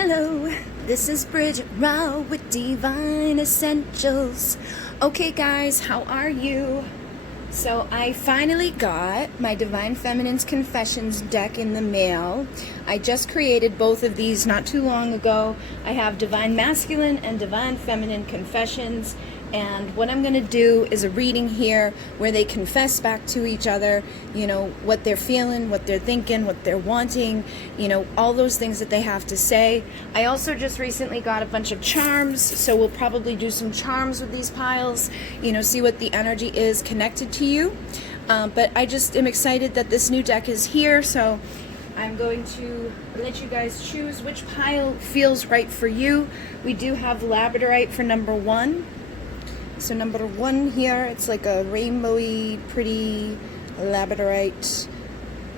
Hello, this is Bridget Raw with Divine Essentials. Okay guys, how are you? So I finally got my Divine Feminine's Confessions deck in the mail. I just created both of these not too long ago. I have Divine Masculine and Divine Feminine Confessions. And what I'm going to do is a reading here where they confess back to each other, you know, what they're feeling, what they're thinking, what they're wanting, you know, all those things that they have to say. I also just recently got a bunch of charms, so we'll probably do some charms with these piles, you know, see what the energy is connected to you. But I just am excited that this new deck is here, so I'm going to let you guys choose which pile feels right for you. We do have Labradorite for number 1. So number 1 here, it's like a rainbowy, pretty Labradorite.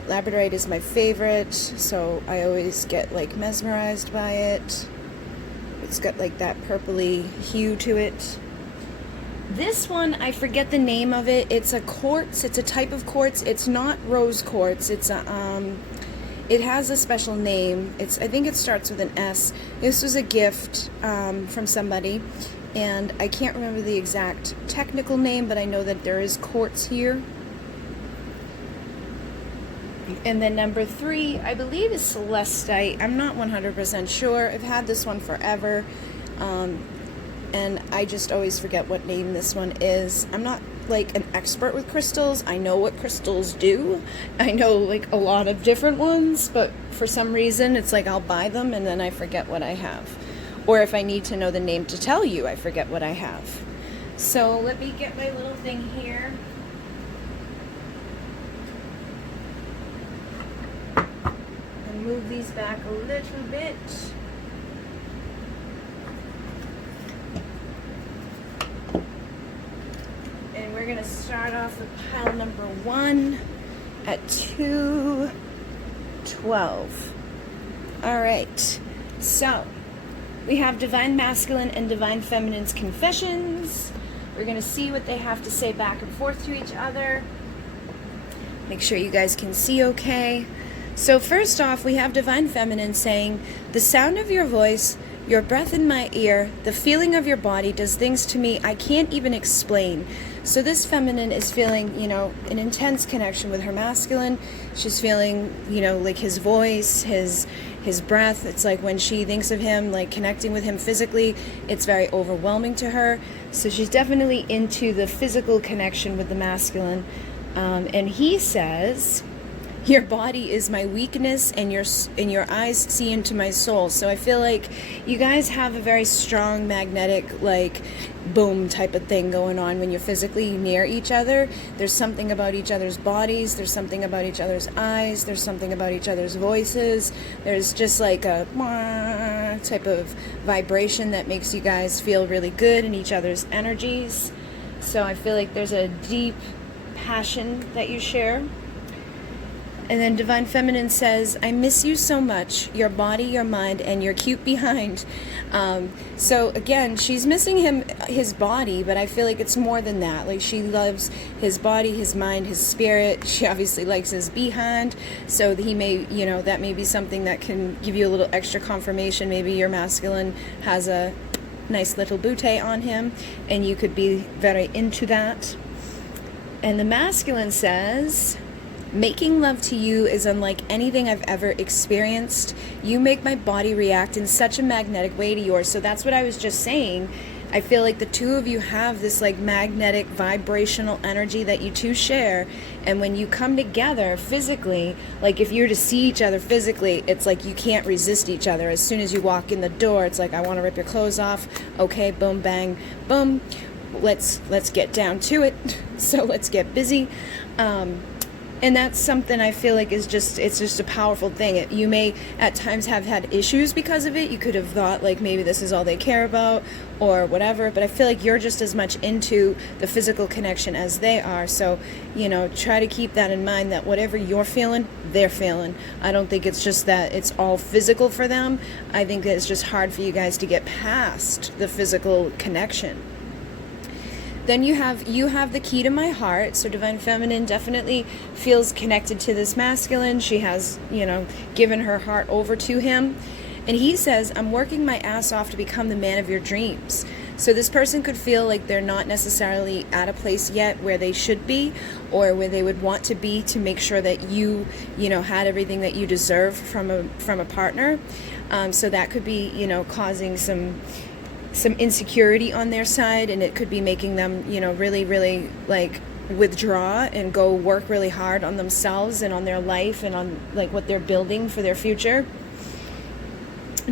Labradorite is my favorite, so I always get like mesmerized by it. It's got like that purpley hue to it. This one, I forget the name of it. It's a quartz. It's a type of quartz. It's not rose quartz. It's a it has a special name. I think it starts with an S. This was a gift from somebody. And I can't remember the exact technical name, but I know that there is quartz here. And then number 3, I believe is celestite. I'm not 100% sure. I've had this one forever. And I just always forget what name this one is. I'm not like an expert with crystals. I know what crystals do. I know like a lot of different ones, but for some reason it's like I'll buy them and then I forget what I have. Or if I need to know the name to tell you, I forget what I have. So let me get my little thing here. And move these back a little bit. And we're going to start off with pile number 1 at 212. All right. So we have Divine Masculine and Divine Feminine's Confessions. We're going to see what they have to say back and forth to each other. Make sure you guys can see okay. So first off, we have Divine Feminine saying, the sound of your voice, your breath in my ear, the feeling of your body does things to me I can't even explain. So this feminine is feeling, you know, an intense connection with her masculine. She's feeling, you know, like his voice, his breath. It's like when she thinks of him, like connecting with him physically, it's very overwhelming to her. So she's definitely into the physical connection with the masculine. And he says, your body is my weakness and your eyes see into my soul. So I feel like you guys have a very strong magnetic, like, boom type of thing going on when you're physically near each other. There's something about each other's bodies. There's something about each other's eyes. There's something about each other's voices. There's just like a type of vibration that makes you guys feel really good in each other's energies. So I feel like there's a deep passion that you share. And then Divine Feminine says, I miss you so much, your body, your mind, and your cute behind. So again, she's missing his body, but I feel like it's more than that. Like she loves his body, his mind, his spirit. She obviously likes his behind. So he may, you know, that may be something that can give you a little extra confirmation. Maybe your masculine has a nice little bootay on him, and you could be very into that. And the masculine says, making love to you is unlike anything I've ever experienced. You make my body react in such a magnetic way to yours. So that's what I was just saying. I feel like the two of you have this like magnetic vibrational energy that you two share. And when you come together physically, like if you're to see each other physically, it's like you can't resist each other. As soon as you walk in the door, it's like, I want to rip your clothes off. Okay, boom, bang, boom. Let's get down to it. So let's get busy. And that's something I feel like it's just a powerful thing. You may at times have had issues because of it. You could have thought like maybe this is all they care about or whatever, but I feel like you're just as much into the physical connection as they are. So, you know, try to keep that in mind, that whatever you're feeling, they're feeling. I don't think it's just that it's all physical for them. I think that it's just hard for you guys to get past the physical connection. Then you have the key to my heart. So Divine Feminine definitely feels connected to this masculine. She has, you know, given her heart over to him. And he says, I'm working my ass off to become the man of your dreams. So this person could feel like they're not necessarily at a place yet where they should be, or where they would want to be, to make sure that you know, had everything that you deserve from a partner. So that could be, you know, causing some insecurity on their side, and it could be making them, you know, really, really like withdraw and go work really hard on themselves and on their life and on like what they're building for their future.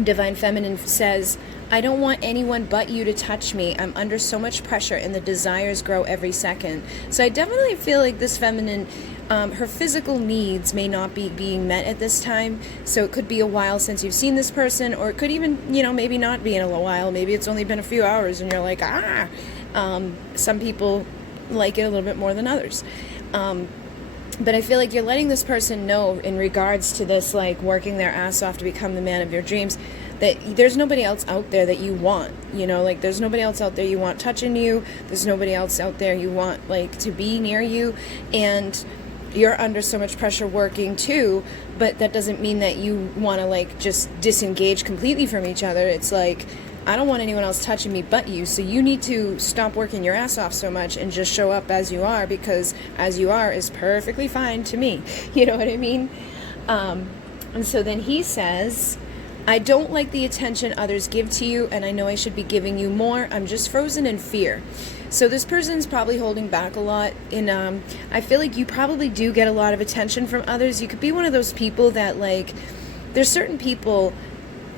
Divine Feminine says, I don't want anyone but you to touch me. I'm under so much pressure and the desires grow every second. So I definitely feel like this feminine, her physical needs may not be being met at this time. So it could be a while since you've seen this person, or it could even, you know, maybe not be in a while. Maybe it's only been a few hours and you're like, some people like it a little bit more than others. But I feel like you're letting this person know, in regards to this, like working their ass off to become the man of your dreams, that there's nobody else out there that you want, you know, like there's nobody else out there you want touching you. There's nobody else out there you want like to be near you. And you're under so much pressure working too, but that doesn't mean that you want to like just disengage completely from each other. It's like, I don't want anyone else touching me but you, so you need to stop working your ass off so much and just show up as you are, because as you are is perfectly fine to me. You know what I mean? And so then he says, I don't like the attention others give to you, and I know I should be giving you more. I'm just frozen in fear. So this person's probably holding back a lot. And I feel like you probably do get a lot of attention from others. You could be one of those people that, like, there's certain people,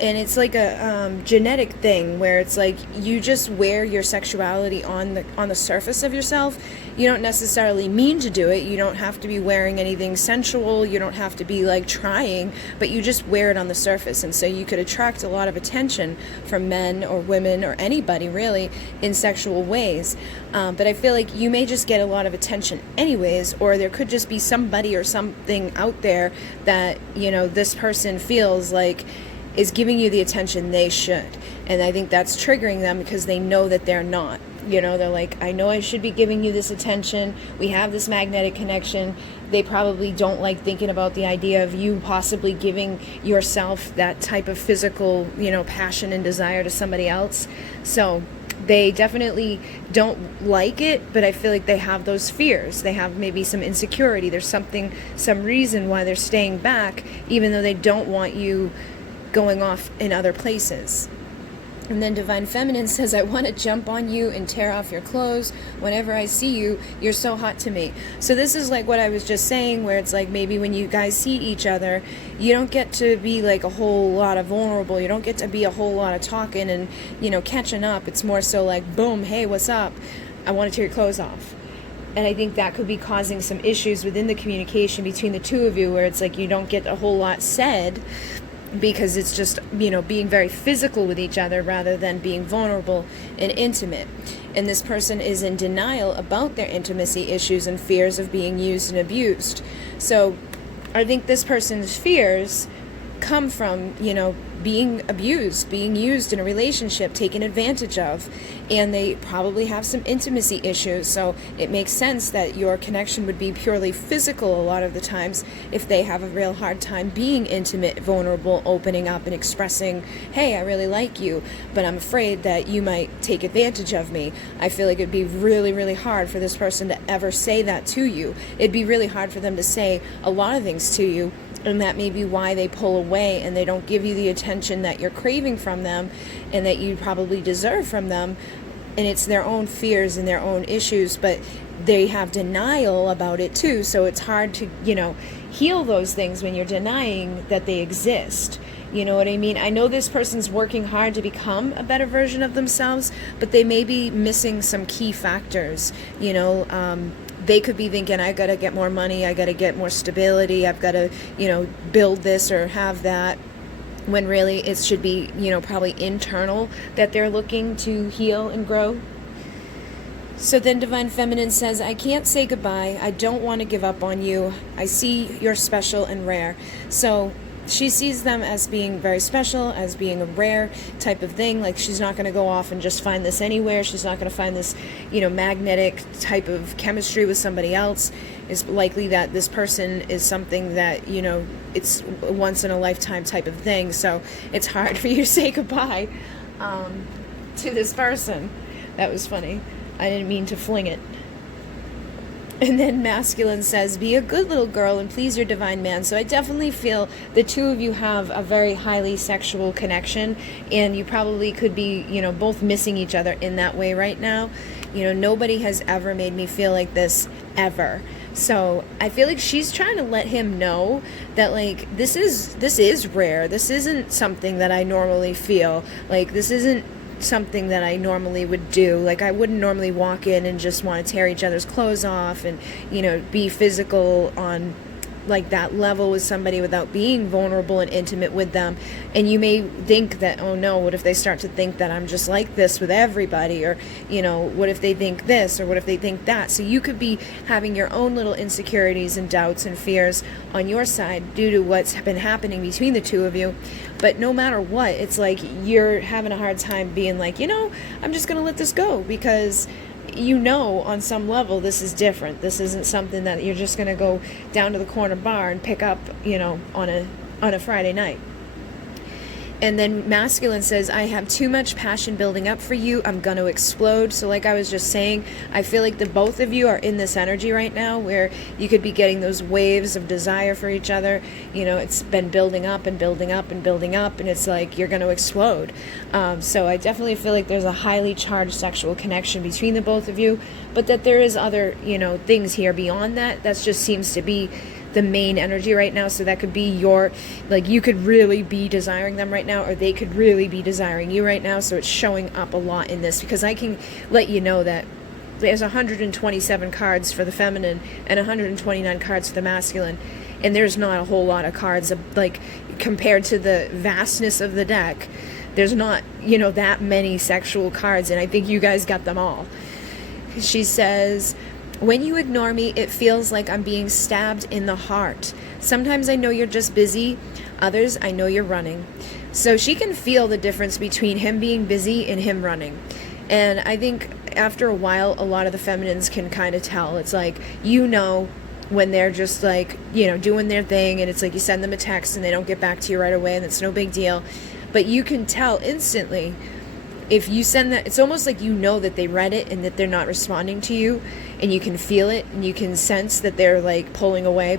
and it's like a genetic thing where it's like you just wear your sexuality on the surface of yourself. You don't necessarily mean to do it. You don't have to be wearing anything sensual. You don't have to be like trying, but you just wear it on the surface. And so you could attract a lot of attention from men or women or anybody really in sexual ways. But I feel like you may just get a lot of attention anyways, or there could just be somebody or something out there that, you know, this person feels like is giving you the attention they should. And I think that's triggering them because they know that they're not. You know, they're like, I know I should be giving you this attention. We have this magnetic connection. They probably don't like thinking about the idea of you possibly giving yourself that type of physical, you know, passion and desire to somebody else. So they definitely don't like it, but I feel like they have those fears. They have maybe some insecurity. There's some reason why they're staying back, even though they don't want you going off in other places. And then Divine Feminine says, I want to jump on you and tear off your clothes. Whenever I see you, you're so hot to me. So this is like what I was just saying, where it's like maybe when you guys see each other, you don't get to be like a whole lot of vulnerable. You don't get to be a whole lot of talking and, you know, catching up. It's more so like, boom, hey, what's up? I want to tear your clothes off. And I think that could be causing some issues within the communication between the two of you, where it's like you don't get a whole lot said, because it's just, you know, being very physical with each other rather than being vulnerable and intimate. And this person is in denial about their intimacy issues and fears of being used and abused. So I think this person's fears come from, you know, being abused, being used in a relationship, taken advantage of, and they probably have some intimacy issues. So it makes sense that your connection would be purely physical a lot of the times if they have a real hard time being intimate, vulnerable, opening up and expressing, hey, I really like you, but I'm afraid that you might take advantage of me. I feel like it'd be really, really hard for this person to ever say that to you. It'd be really hard for them to say a lot of things to you. And that may be why they pull away and they don't give you the attention that you're craving from them and that you probably deserve from them. And it's their own fears and their own issues, but they have denial about it too. So it's hard to, you know, heal those things when you're denying that they exist. You know what I mean? I know this person's working hard to become a better version of themselves, but they may be missing some key factors, you know. They could be thinking, I got to get more money, I got to get more stability, I've got to, you know, build this or have that, when really it should be, you know, probably internal that they're looking to heal and grow. So then Divine Feminine says, I can't say goodbye. I don't want to give up on you. I see you're special and rare. So she sees them as being very special, as being a rare type of thing. Like, she's not going to go off and just find this anywhere. She's not going to find this, magnetic type of chemistry with somebody else. It's likely that this person is something that, it's a once in a lifetime type of thing. So it's hard for you to say goodbye to this person. That was funny. I didn't mean to fling it. And then masculine says, be a good little girl and please your divine man. So I definitely feel the two of you have a very highly sexual connection, and you probably could be, both missing each other in that way right now. Nobody has ever made me feel like this, ever. So I feel like she's trying to let him know that, like, this is rare. This isn't something that I normally feel. Like, this isn't something that I normally would do. Like, I wouldn't normally walk in and just want to tear each other's clothes off and, be physical on like that level with somebody without being vulnerable and intimate with them. And you may think that, oh no, what if they start to think that I'm just like this with everybody, or what if they think this, or what if they think that. So you could be having your own little insecurities and doubts and fears on your side due to what's been happening between the two of you. But no matter what, it's like you're having a hard time being like, I'm just gonna let this go, because on some level this is different. This isn't something that you're just going to go down to the corner bar and pick up, on a Friday night. And then masculine says, I have too much passion building up for you. I'm going to explode. So like I was just saying, I feel like the both of you are in this energy right now where you could be getting those waves of desire for each other. It's been building up and building up and building up, and it's like you're going to explode. So I definitely feel like there's a highly charged sexual connection between the both of you, but that there is other, things here beyond that. That just seems to be the main energy right now. So that could be you could really be desiring them right now, or they could really be desiring you right now. So it's showing up a lot in this, because I can let you know that there's 127 cards for the feminine and 129 cards for the masculine, and there's not a whole lot of cards compared to the vastness of the deck. There's not that many sexual cards, and I think you guys got them all. She says, when you ignore me, it feels like I'm being stabbed in the heart. Sometimes I know you're just busy. Others, I know you're running. So she can feel the difference between him being busy and him running. And I think after a while, a lot of the feminines can kind of tell. It's like, when they're just doing their thing, and it's like you send them a text and they don't get back to you right away, and it's no big deal. But you can tell instantly if you send that. It's almost like that they read it and that they're not responding to you, and you can feel it and you can sense that they're pulling away,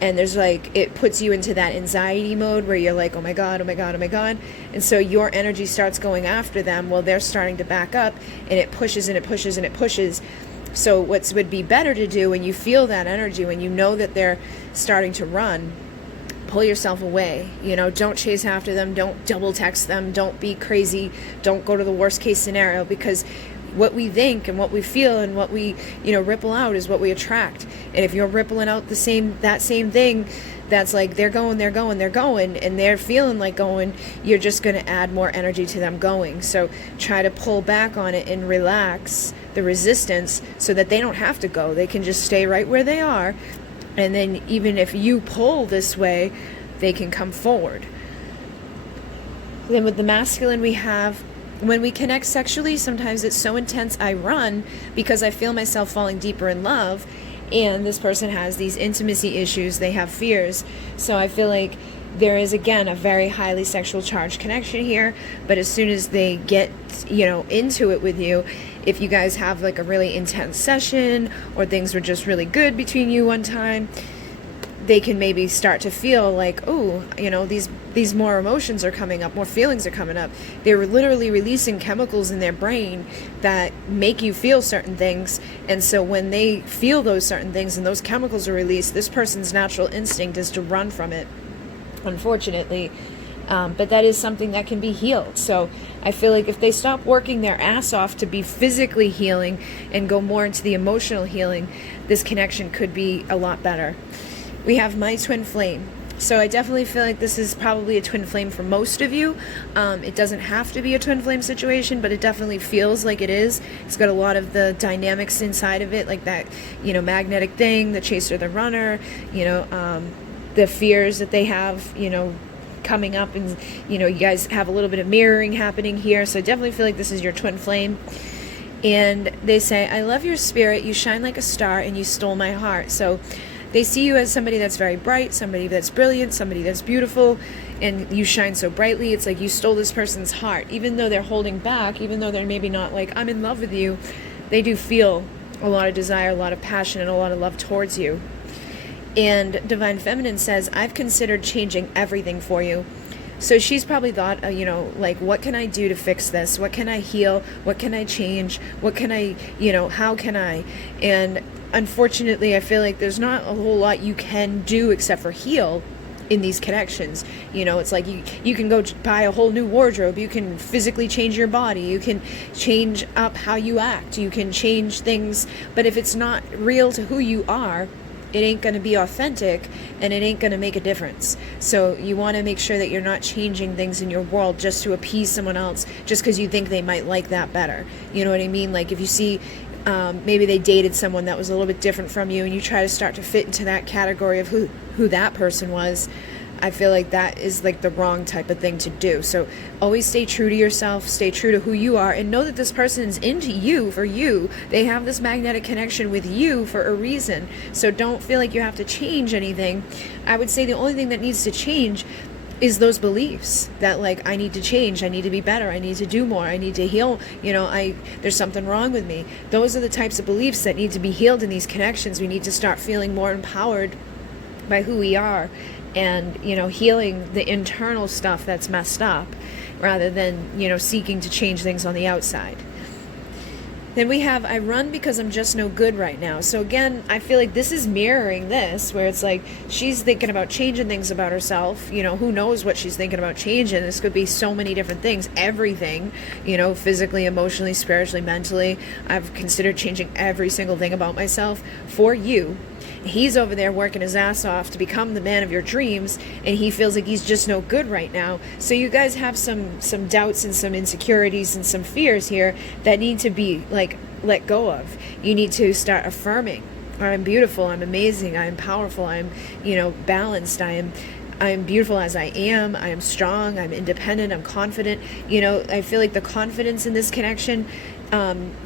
and there's it puts you into that anxiety mode where you're like, oh my god, and so your energy starts going after them while they're starting to back up, and it pushes and it pushes and it pushes. So what would be better to do when you feel that energy, when you know that they're starting to run, pull yourself away. Don't chase after them. Don't double text them. Don't be crazy. Don't go to the worst case scenario, because what we think and what we feel and what we, ripple out is what we attract. And if you're rippling out that same thing, that's like they're going, and they're feeling like going, you're just going to add more energy to them going. So try to pull back on it and relax the resistance so that they don't have to go. They can just stay right where they are. And then even if you pull this way, they can come forward. Then with the masculine, we have, when we connect sexually, sometimes it's so intense I run because I feel myself falling deeper in love. And this person has these intimacy issues. They have fears. So I feel like there is, again, a very highly sexual charged connection here. But as soon as they get, into it with you, if you guys have a really intense session, or things were just really good between you one time, they can maybe start to feel like, oh, these more emotions are coming up, more feelings are coming up. They're literally releasing chemicals in their brain that make you feel certain things. And so when they feel those certain things and those chemicals are released, this person's natural instinct is to run from it, unfortunately. But that is something that can be healed. So I feel like if they stop working their ass off to be physically healing and go more into the emotional healing, this connection could be a lot better. We have my twin flame. So I definitely feel like this is probably a twin flame for most of you. It doesn't have to be a twin flame situation, but it definitely feels like it is. It's got a lot of the dynamics inside of it, like that, magnetic thing, the chaser, the runner, the fears that they have, coming up, and you guys have a little bit of mirroring happening here. So I definitely feel like this is your twin flame. And they say, I love your spirit, you shine like a star, and you stole my heart. So they see you as somebody that's very bright, somebody that's brilliant, somebody that's beautiful, and you shine so brightly. It's like you stole this person's heart. Even though they're holding back, even though they're maybe not like, I'm in love with you, they do feel a lot of desire, a lot of passion, and a lot of love towards you. And Divine Feminine says, I've considered changing everything for you. So she's probably thought, like, what can I do to fix this? What can I heal? What can I change? What can I, how can I? And unfortunately, I feel like there's not a whole lot you can do except for heal in these connections. It's like you can go buy a whole new wardrobe. You can physically change your body. You can change up how you act. You can change things. But if it's not real to who you are, it ain't going to be authentic, and it ain't going to make a difference. So you want to make sure that you're not changing things in your world just to appease someone else, just because you think they might like that better. You know what I mean? Like if you see maybe they dated someone that was a little bit different from you, and you try to start to fit into that category of who that person was, I feel like that is like the wrong type of thing to do. So always stay true to yourself, stay true to who you are, and know that this person is into you for you. They have this magnetic connection with you for a reason. So don't feel like you have to change anything. I would say the only thing that needs to change is those beliefs that, like, I need to change, I need to be better, I need to do more, I need to heal, there's something wrong with me. Those are the types of beliefs that need to be healed in these connections. We need to start feeling more empowered by who we are, and healing the internal stuff that's messed up, rather than seeking to change things on the outside. Then we have, I run because I'm just no good right now. So again, I feel like this is mirroring this, where it's like she's thinking about changing things about herself. Who knows what she's thinking about changing. This could be so many different things, everything, physically, emotionally, spiritually, mentally. I've considered changing every single thing about myself for you. He's over there working his ass off to become the man of your dreams, and he feels like he's just no good right now. So you guys have some doubts and some insecurities and some fears here that need to be let go of. You need to start affirming, I'm beautiful, I'm amazing, I'm powerful, I'm balanced, I am beautiful as I am strong, I'm independent, I'm confident. I feel like the confidence in this connection,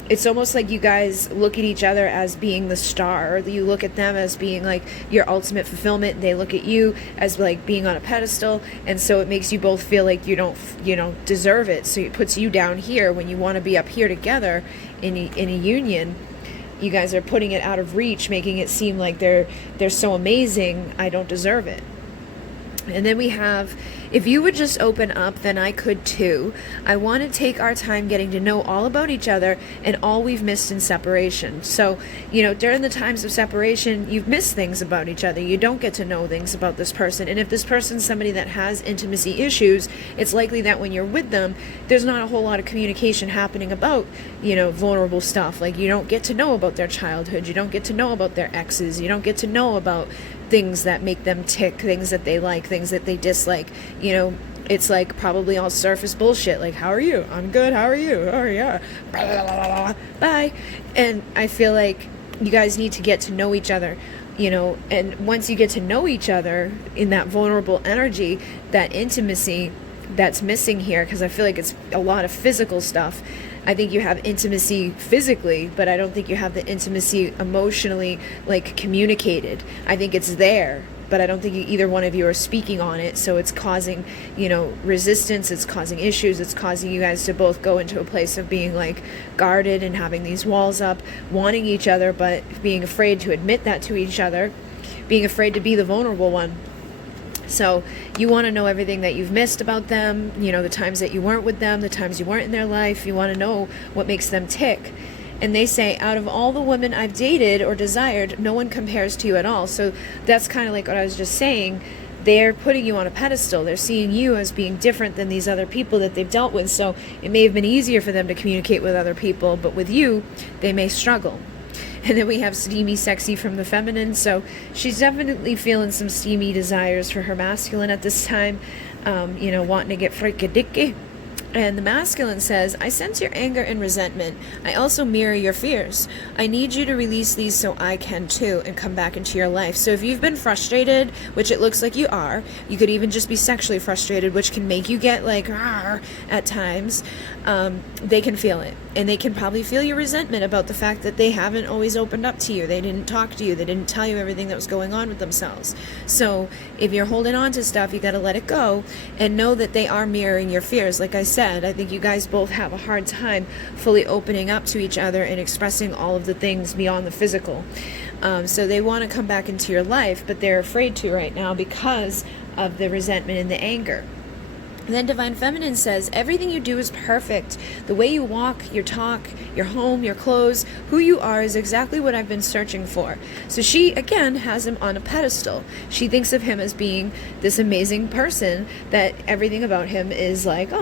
it's almost like you guys look at each other as being the star, or you look at them as being like your ultimate fulfillment, and they look at you as like being on a pedestal, and so it makes you both feel like you don't deserve it. So it puts you down here when you want to be up here together in a union. You guys are putting it out of reach, making it seem like they're so amazing, I don't deserve it. And then we have, if you would just open up, then I could too. I want to take our time getting to know all about each other and all we've missed in separation. So, during the times of separation, you've missed things about each other. You don't get to know things about this person. And if this person's somebody that has intimacy issues, it's likely that when you're with them, there's not a whole lot of communication happening about, vulnerable stuff. Like, you don't get to know about their childhood. You don't get to know about their exes. You don't get to know about things that make them tick, things that they like, things that they dislike. It's like probably all surface bullshit, like, how are you? I'm good, how are you? Oh yeah, blah, blah, blah, blah. Bye. And I feel like you guys need to get to know each other, and once you get to know each other in that vulnerable energy, that intimacy that's missing here, because I feel like it's a lot of physical stuff. I think you have intimacy physically, but I don't think you have the intimacy emotionally, like, communicated. I think it's there, but I don't think either one of you are speaking on it, so it's causing, resistance, it's causing issues, it's causing you guys to both go into a place of being, like, guarded and having these walls up, wanting each other, but being afraid to admit that to each other, being afraid to be the vulnerable one. So you want to know everything that you've missed about them, the times that you weren't with them, the times you weren't in their life. You want to know what makes them tick. And they say, out of all the women I've dated or desired, no one compares to you at all. So that's kind of like what I was just saying. They're putting you on a pedestal. They're seeing you as being different than these other people that they've dealt with. So it may have been easier for them to communicate with other people, but with you, they may struggle. And then we have steamy, sexy from the feminine. So she's definitely feeling some steamy desires for her masculine at this time, wanting to get freaky-dicky. And the masculine says, I sense your anger and resentment. I also mirror your fears. I need you to release these so I can too and come back into your life. So if you've been frustrated, which it looks like you are, you could even just be sexually frustrated, which can make you get like, at times, they can feel it. And they can probably feel your resentment about the fact that they haven't always opened up to you. They didn't talk to you. They didn't tell you everything that was going on with themselves. So if you're holding on to stuff, you got to let it go and know that they are mirroring your fears. Like I said, I think you guys both have a hard time fully opening up to each other and expressing all of the things beyond the physical. So they want to come back into your life, but they're afraid to right now because of the resentment and the anger. And then Divine Feminine says, everything you do is perfect. The way you walk, your talk, your home, your clothes, who you are is exactly what I've been searching for. So she, again, has him on a pedestal. She thinks of him as being this amazing person, that everything about him is like,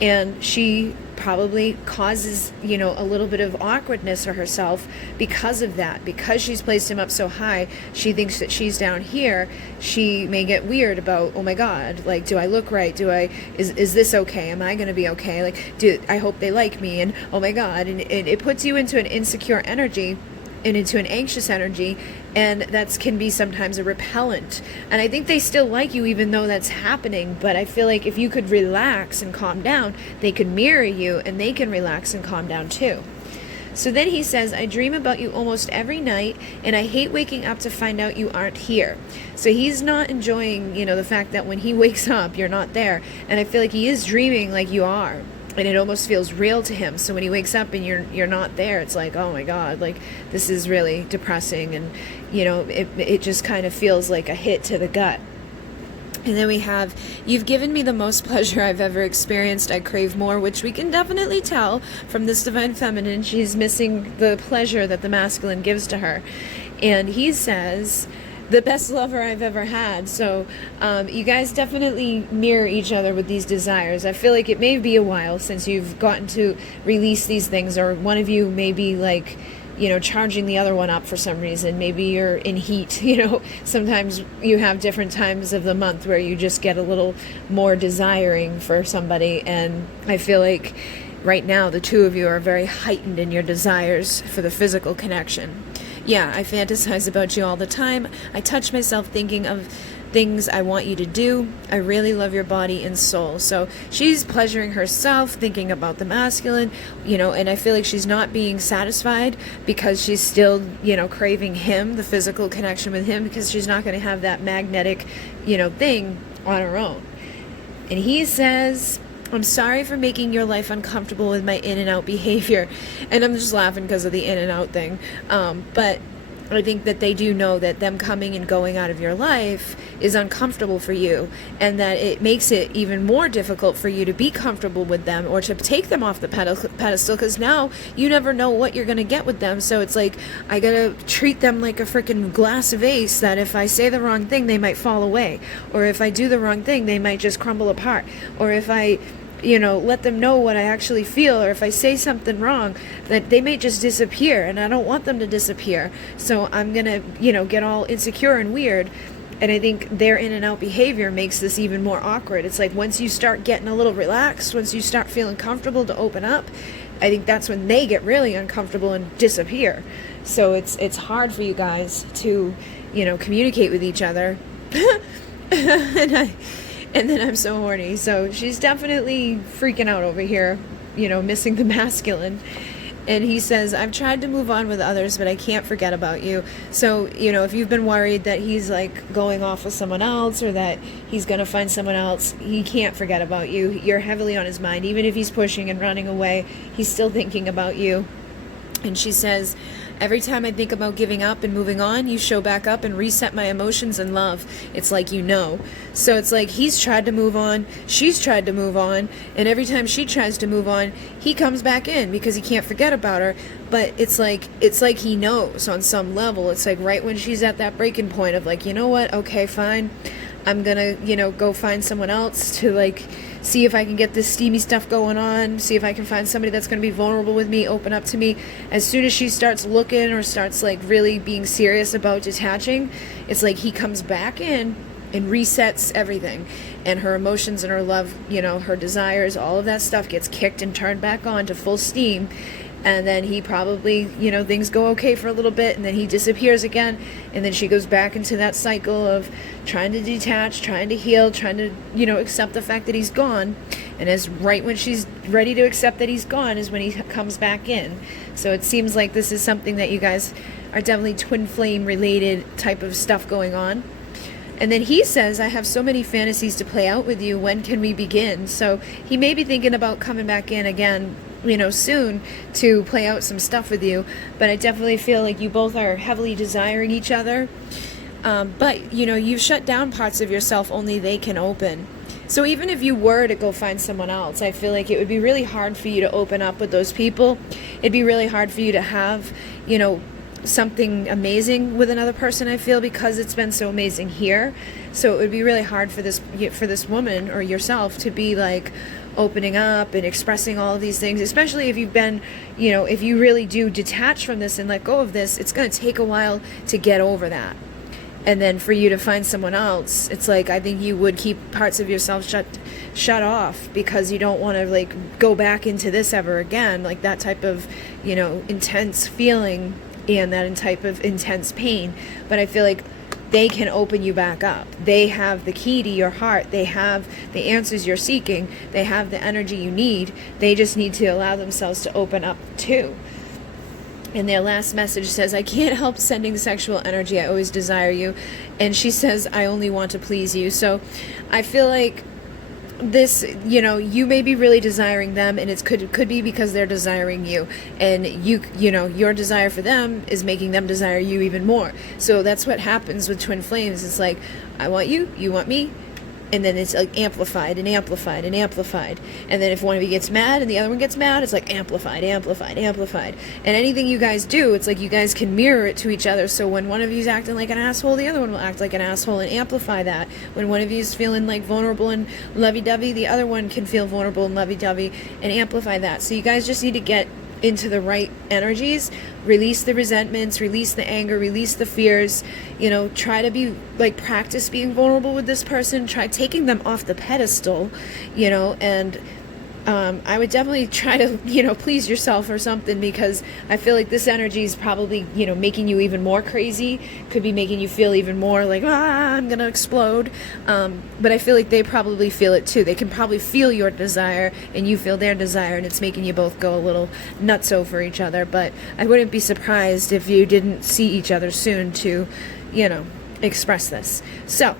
and she probably causes, a little bit of awkwardness for herself because of that. Because she's placed him up so high, she thinks that she's down here. She may get weird about, oh my God, like, do I look right? Is this okay? Am I going to be okay? Like, I hope they like me, and oh my God. And it puts you into an insecure energy and into an anxious energy, and that can be sometimes a repellent. And I think they still like you even though that's happening, but I feel like if you could relax and calm down, they could mirror you and they can relax and calm down too. So then he says, I dream about you almost every night, and I hate waking up to find out you aren't here. So he's not enjoying, the fact that when he wakes up, you're not there. And I feel like he is dreaming like you are. And it almost feels real to him. So when he wakes up and you're not there, it's like, oh my God, like, this is really depressing. And, it just kind of feels like a hit to the gut. And then we have, you've given me the most pleasure I've ever experienced. I crave more, which we can definitely tell from this Divine Feminine. She's missing the pleasure that the masculine gives to her. And he says, the best lover I've ever had. So you guys definitely mirror each other with these desires. I feel like it may be a while since you've gotten to release these things, or one of you may be like, charging the other one up for some reason. Maybe you're in heat, sometimes you have different times of the month where you just get a little more desiring for somebody. And I feel like right now the two of you are very heightened in your desires for the physical connection. Yeah, I fantasize about you all the time. I touch myself thinking of things I want you to do. I really love your body and soul. So she's pleasuring herself, thinking about the masculine, and I feel like she's not being satisfied because she's still, craving him, the physical connection with him, because she's not going to have that magnetic, thing on her own. And he says, I'm sorry for making your life uncomfortable with my in and out behavior. And I'm just laughing because of the in and out thing. But I think that they do know that them coming and going out of your life is uncomfortable for you, and that it makes it even more difficult for you to be comfortable with them or to take them off the pedestal, because now you never know what you're going to get with them. So it's like, I got to treat them like a freaking glass vase that if I say the wrong thing, they might fall away. Or if I do the wrong thing, they might just crumble apart. Or if I let them know what I actually feel, or if I say something wrong, that they may just disappear, and I don't want them to disappear. So I'm gonna, get all insecure and weird. And I think their in and out behavior makes this even more awkward. It's like once you start getting a little relaxed, once you start feeling comfortable to open up, I think that's when they get really uncomfortable and disappear. So it's hard for you guys to, communicate with each other. And then I'm so horny. So she's definitely freaking out over here, missing the masculine. And he says, I've tried to move on with others, but I can't forget about you. So, if you've been worried that he's like going off with someone else, or that he's going to find someone else, he can't forget about you. You're heavily on his mind. Even if he's pushing and running away, he's still thinking about you. And she says, every time I think about giving up and moving on, you show back up and reset my emotions and love. It's like, So it's like he's tried to move on, she's tried to move on, and every time she tries to move on, he comes back in because he can't forget about her. But it's like he knows on some level. It's like right when she's at that breaking point of like, you know what, okay, fine, I'm gonna, go find someone else to like see if I can get this steamy stuff going on, see if I can find somebody that's going to be vulnerable with me, open up to me. As soon as she starts looking or starts like really being serious about detaching, it's like he comes back in and resets everything. And her emotions and her love, her desires, all of that stuff gets kicked and turned back on to full steam. And then he probably, things go okay for a little bit, and then he disappears again, and then she goes back into that cycle of trying to detach, trying to heal, trying to, accept the fact that he's gone. And as right when she's ready to accept that he's gone is when he comes back in. So it seems like this is something that you guys are definitely twin flame related type of stuff going on. And then he says, I have so many fantasies to play out with you. When can we begin? So he may be thinking about coming back in again, soon to play out some stuff with you. But I definitely feel like you both are heavily desiring each other. But, you've shut down parts of yourself only they can open. So even if you were to go find someone else, I feel like it would be really hard for you to open up with those people. It'd be really hard for you to have, something amazing with another person, I feel, because it's been so amazing here. So it would be really hard for this woman or yourself to be like opening up and expressing all of these things, especially if you've been, if you really do detach from this and let go of this. It's going to take a while to get over that. And then for you to find someone else, it's like, I think you would keep parts of yourself shut off because you don't want to like go back into this ever again, like that type of, intense feeling and that type of intense pain. But I feel like they can open you back up. They have the key to your heart. They have the answers you're seeking. They have the energy you need. They just need to allow themselves to open up too. And their last message says, I can't help sending sexual energy. I always desire you. And she says, I only want to please you. So I feel like this, you may be really desiring them, and it could be because they're desiring you, and your desire for them is making them desire you even more. So that's what happens with twin flames. It's like, I want you, you want me, and then it's like amplified and amplified and amplified. And then if one of you gets mad and the other one gets mad, it's like amplified, amplified, amplified. And anything you guys do, it's like you guys can mirror it to each other. So when one of you's acting like an asshole, the other one will act like an asshole and amplify that. When one of you's feeling like vulnerable and lovey-dovey, the other one can feel vulnerable and lovey-dovey and amplify that. So you guys just need to get into the right energies, release the resentments, release the anger, release the fears, try to be like, practice being vulnerable with this person, try taking them off the pedestal, and I would definitely try to, please yourself or something, because I feel like this energy is probably, making you even more crazy, could be making you feel even more like, I'm gonna explode. But I feel like they probably feel it too. They can probably feel your desire and you feel their desire, and it's making you both go a little nutso for each other. But I wouldn't be surprised if you didn't see each other soon to, express this. So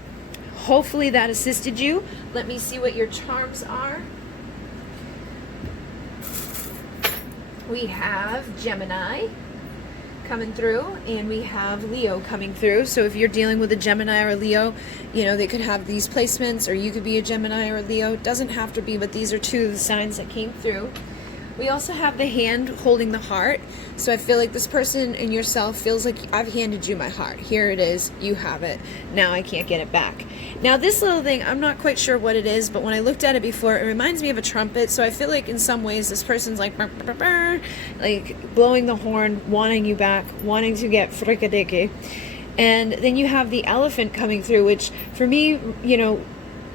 hopefully that assisted you. Let me see what your charms are. We have Gemini coming through, and we have Leo coming through. So if you're dealing with a Gemini or a Leo, they could have these placements, or you could be a Gemini or a Leo. It doesn't have to be, but these are two of the signs that came through. We also have the hand holding the heart. So I feel like this person and yourself feels like, I've handed you my heart. Here it is. You have it. Now I can't get it back. Now this little thing, I'm not quite sure what it is, but when I looked at it before, it reminds me of a trumpet. So I feel like in some ways this person's like, burr, burr, burr, like blowing the horn, wanting you back, wanting to get frikadiki. And then you have the elephant coming through, which for me,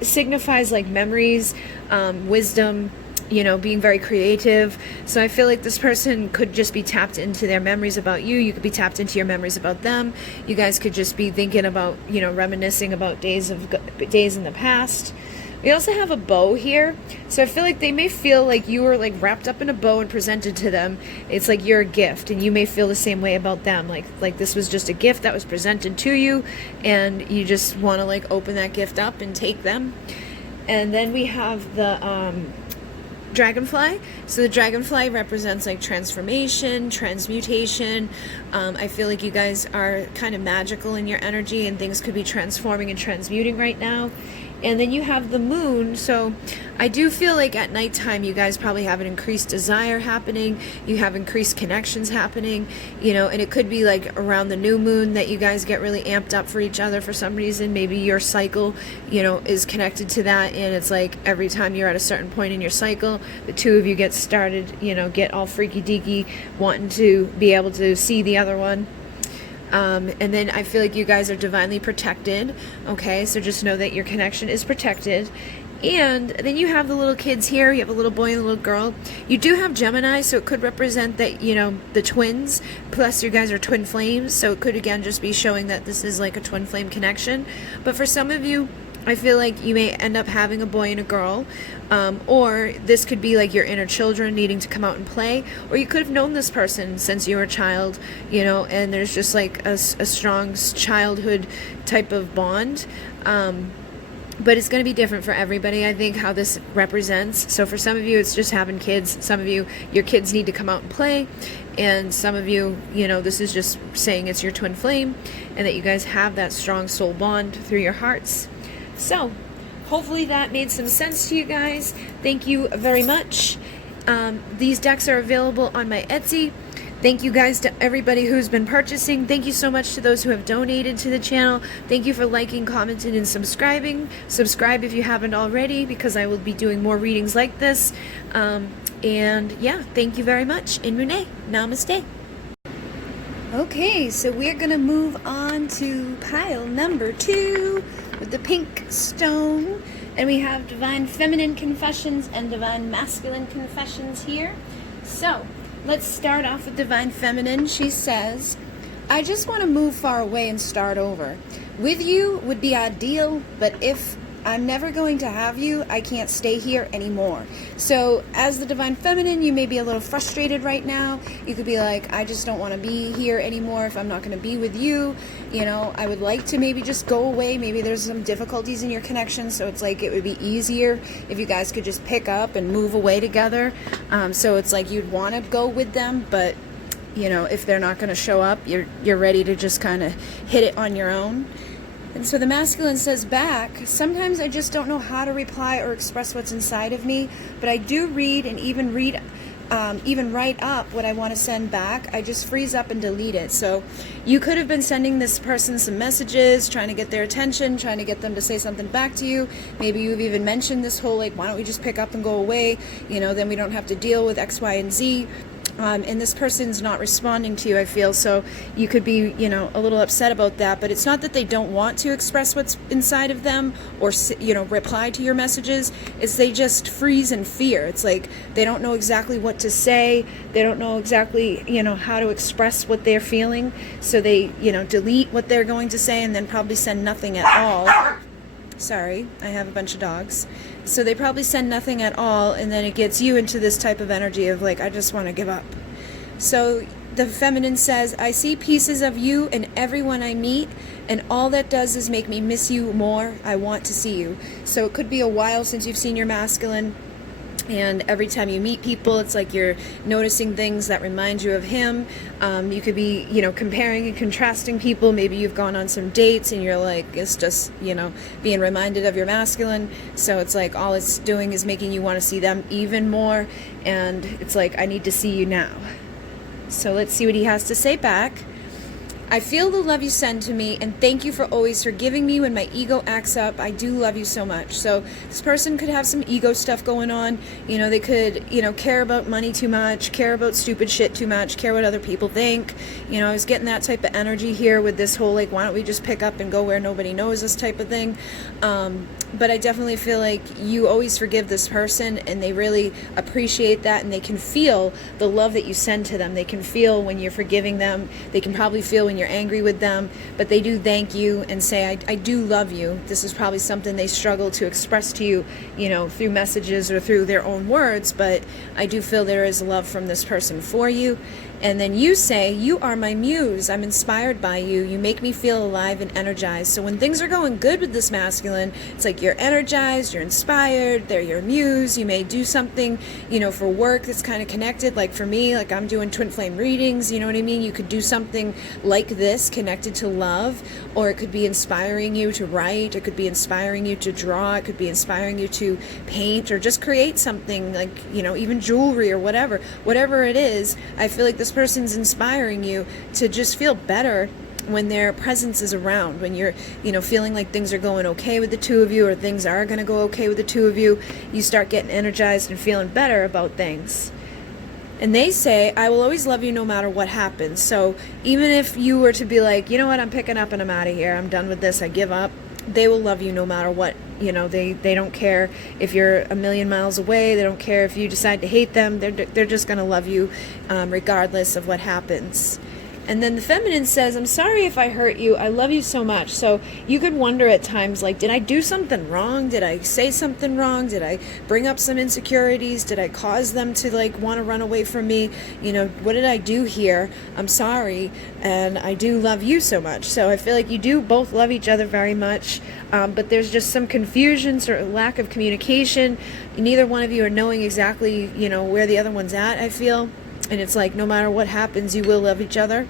signifies like memories, wisdom, being very creative. So I feel like this person could just be tapped into their memories about you. You could be tapped into your memories about them. You guys could just be thinking about, reminiscing about days in the past. We also have a bow here. So I feel like they may feel like you were like wrapped up in a bow and presented to them. It's like you're a gift, and you may feel the same way about them. Like this was just a gift that was presented to you, and you just want to like open that gift up and take them. And then we have the dragonfly. So the dragonfly represents like transformation, transmutation. I feel like you guys are kind of magical in your energy, and things could be transforming and transmuting right now. And then you have the moon. So I do feel like at nighttime you guys probably have an increased desire happening. You have increased connections happening, and it could be like around the new moon that you guys get really amped up for each other for some reason. Maybe your cycle, is connected to that, and it's like every time you're at a certain point in your cycle, the two of you get started, get all freaky deaky, wanting to be able to see the other one. And then I feel like you guys are divinely protected. Okay, so just know that your connection is protected. And then you have the little kids here. You have a little boy and a little girl. You do have Gemini, so it could represent that, you know, the twins, plus you guys are twin flames, so it could again just be showing that this is like a twin flame connection. But for some of you, I feel like you may end up having a boy and a girl, or this could be like your inner children needing to come out and play, or you could have known this person since you were a child, you know, and there's just like a strong childhood type of bond. But it's going to be different for everybody, I think, how this represents. So for some of you, it's just having kids. Some of you, your kids need to come out and play. And some of you, you know, this is just saying it's your twin flame and that you guys have that strong soul bond through your hearts. So hopefully that made some sense to you guys. Thank you very much. These decks are available on my Etsy. Thank you guys to everybody who's been purchasing. Thank you so much to those who have donated to the channel. Thank you for liking, commenting, and subscribing. Subscribe if you haven't already, because I will be doing more readings like this. And yeah, thank you very much. In Munay, namaste. Okay, so we're going to move on to pile number 2 with the pink stone. And we have Divine Feminine Confessions and Divine Masculine Confessions here. So let's start off with Divine Feminine. She says, I just want to move far away and start over. With you would be ideal, but if I'm never going to have you, I can't stay here anymore. So as the Divine Feminine, you may be a little frustrated right now. You could be like, I just don't want to be here anymore if I'm not going to be with you. You know, I would like to maybe just go away. Maybe there's some difficulties in your connection, so it's like it would be easier if you guys could just pick up and move away together. So it's like you'd want to go with them, but you know, if they're not going to show up, you're ready to just kind of hit it on your own. And so the masculine says back, sometimes I just don't know how to reply or express what's inside of me, but I do read and even write up what I want to send back. I just freeze up and delete it. So you could have been sending this person some messages, trying to get their attention, trying to get them to say something back to you. Maybe you've even mentioned this whole, like, why don't we just pick up and go away? You know, then we don't have to deal with X, Y, and Z. And this person's not responding to you, I feel, so you could be, you know, a little upset about that. But it's not that they don't want to express what's inside of them or, you know, reply to your messages. It's they just freeze in fear. It's like they don't know exactly what to say. They don't know exactly, you know, how to express what they're feeling. So they, you know, delete what they're going to say and then probably send nothing at all. Sorry, I have a bunch of dogs. So they probably send nothing at all, and then it gets you into this type of energy of like, I just want to give up. So the feminine says, I see pieces of you in everyone I meet, and all that does is make me miss you more. I want to see you. So it could be a while since you've seen your masculine, and every time you meet people, it's like you're noticing things that remind you of him. You could be, you know, comparing and contrasting people. Maybe you've gone on some dates and you're like, it's just, you know, being reminded of your masculine. So it's like all it's doing is making you want to see them even more. And it's like, I need to see you now. So let's see what he has to say back. I feel the love you send to me, and thank you for always forgiving me when my ego acts up. I do love you so much. So this person could have some ego stuff going on. You know, they could, you know, care about money too much, care about stupid shit too much, care what other people think. You know, I was getting that type of energy here with this whole, like, why don't we just pick up and go where nobody knows us type of thing. But I definitely feel like you always forgive this person, and they really appreciate that, and they can feel the love that you send to them. They can feel when you're forgiving them. They can probably feel when you're angry with them, but they do thank you and say, I do love you. This is probably something they struggle to express to you, you know, through messages or through their own words, but I do feel there is love from this person for you. And then you say, you are my muse. I'm inspired by you. You make me feel alive and energized. So when things are going good with this masculine, it's like you're energized, you're inspired, they're your muse. You may do something, you know, for work that's kind of connected. Like for me, like I'm doing twin flame readings, you know what I mean? You could do something like this connected to love, or it could be inspiring you to write. It could be inspiring you to draw. It could be inspiring you to paint or just create something like, you know, even jewelry or whatever. Whatever it is, I feel like this person's inspiring you to just feel better when their presence is around, when you're, you know, feeling like things are going okay with the two of you, or things are going to go okay with the two of you. You start getting energized and feeling better about things. And they say, I will always love you no matter what happens. So even if you were to be like, you know what, I'm picking up and I'm out of here, I'm done with this, I give up, they will love you no matter what. You know, they don't care if you're a million miles away. They don't care if you decide to hate them. They're just going to love you regardless of what happens. And then the feminine says, I'm sorry if I hurt you. I love you so much. So you could wonder at times, like, did I do something wrong? Did I say something wrong? Did I bring up some insecurities? Did I cause them to, like, want to run away from me? You know, what did I do here? I'm sorry. And I do love you so much. So I feel like you do both love each other very much. But there's just some confusion, sort of lack of communication. Neither one of you are knowing exactly, you know, where the other one's at, I feel. And it's like, no matter what happens, you will love each other.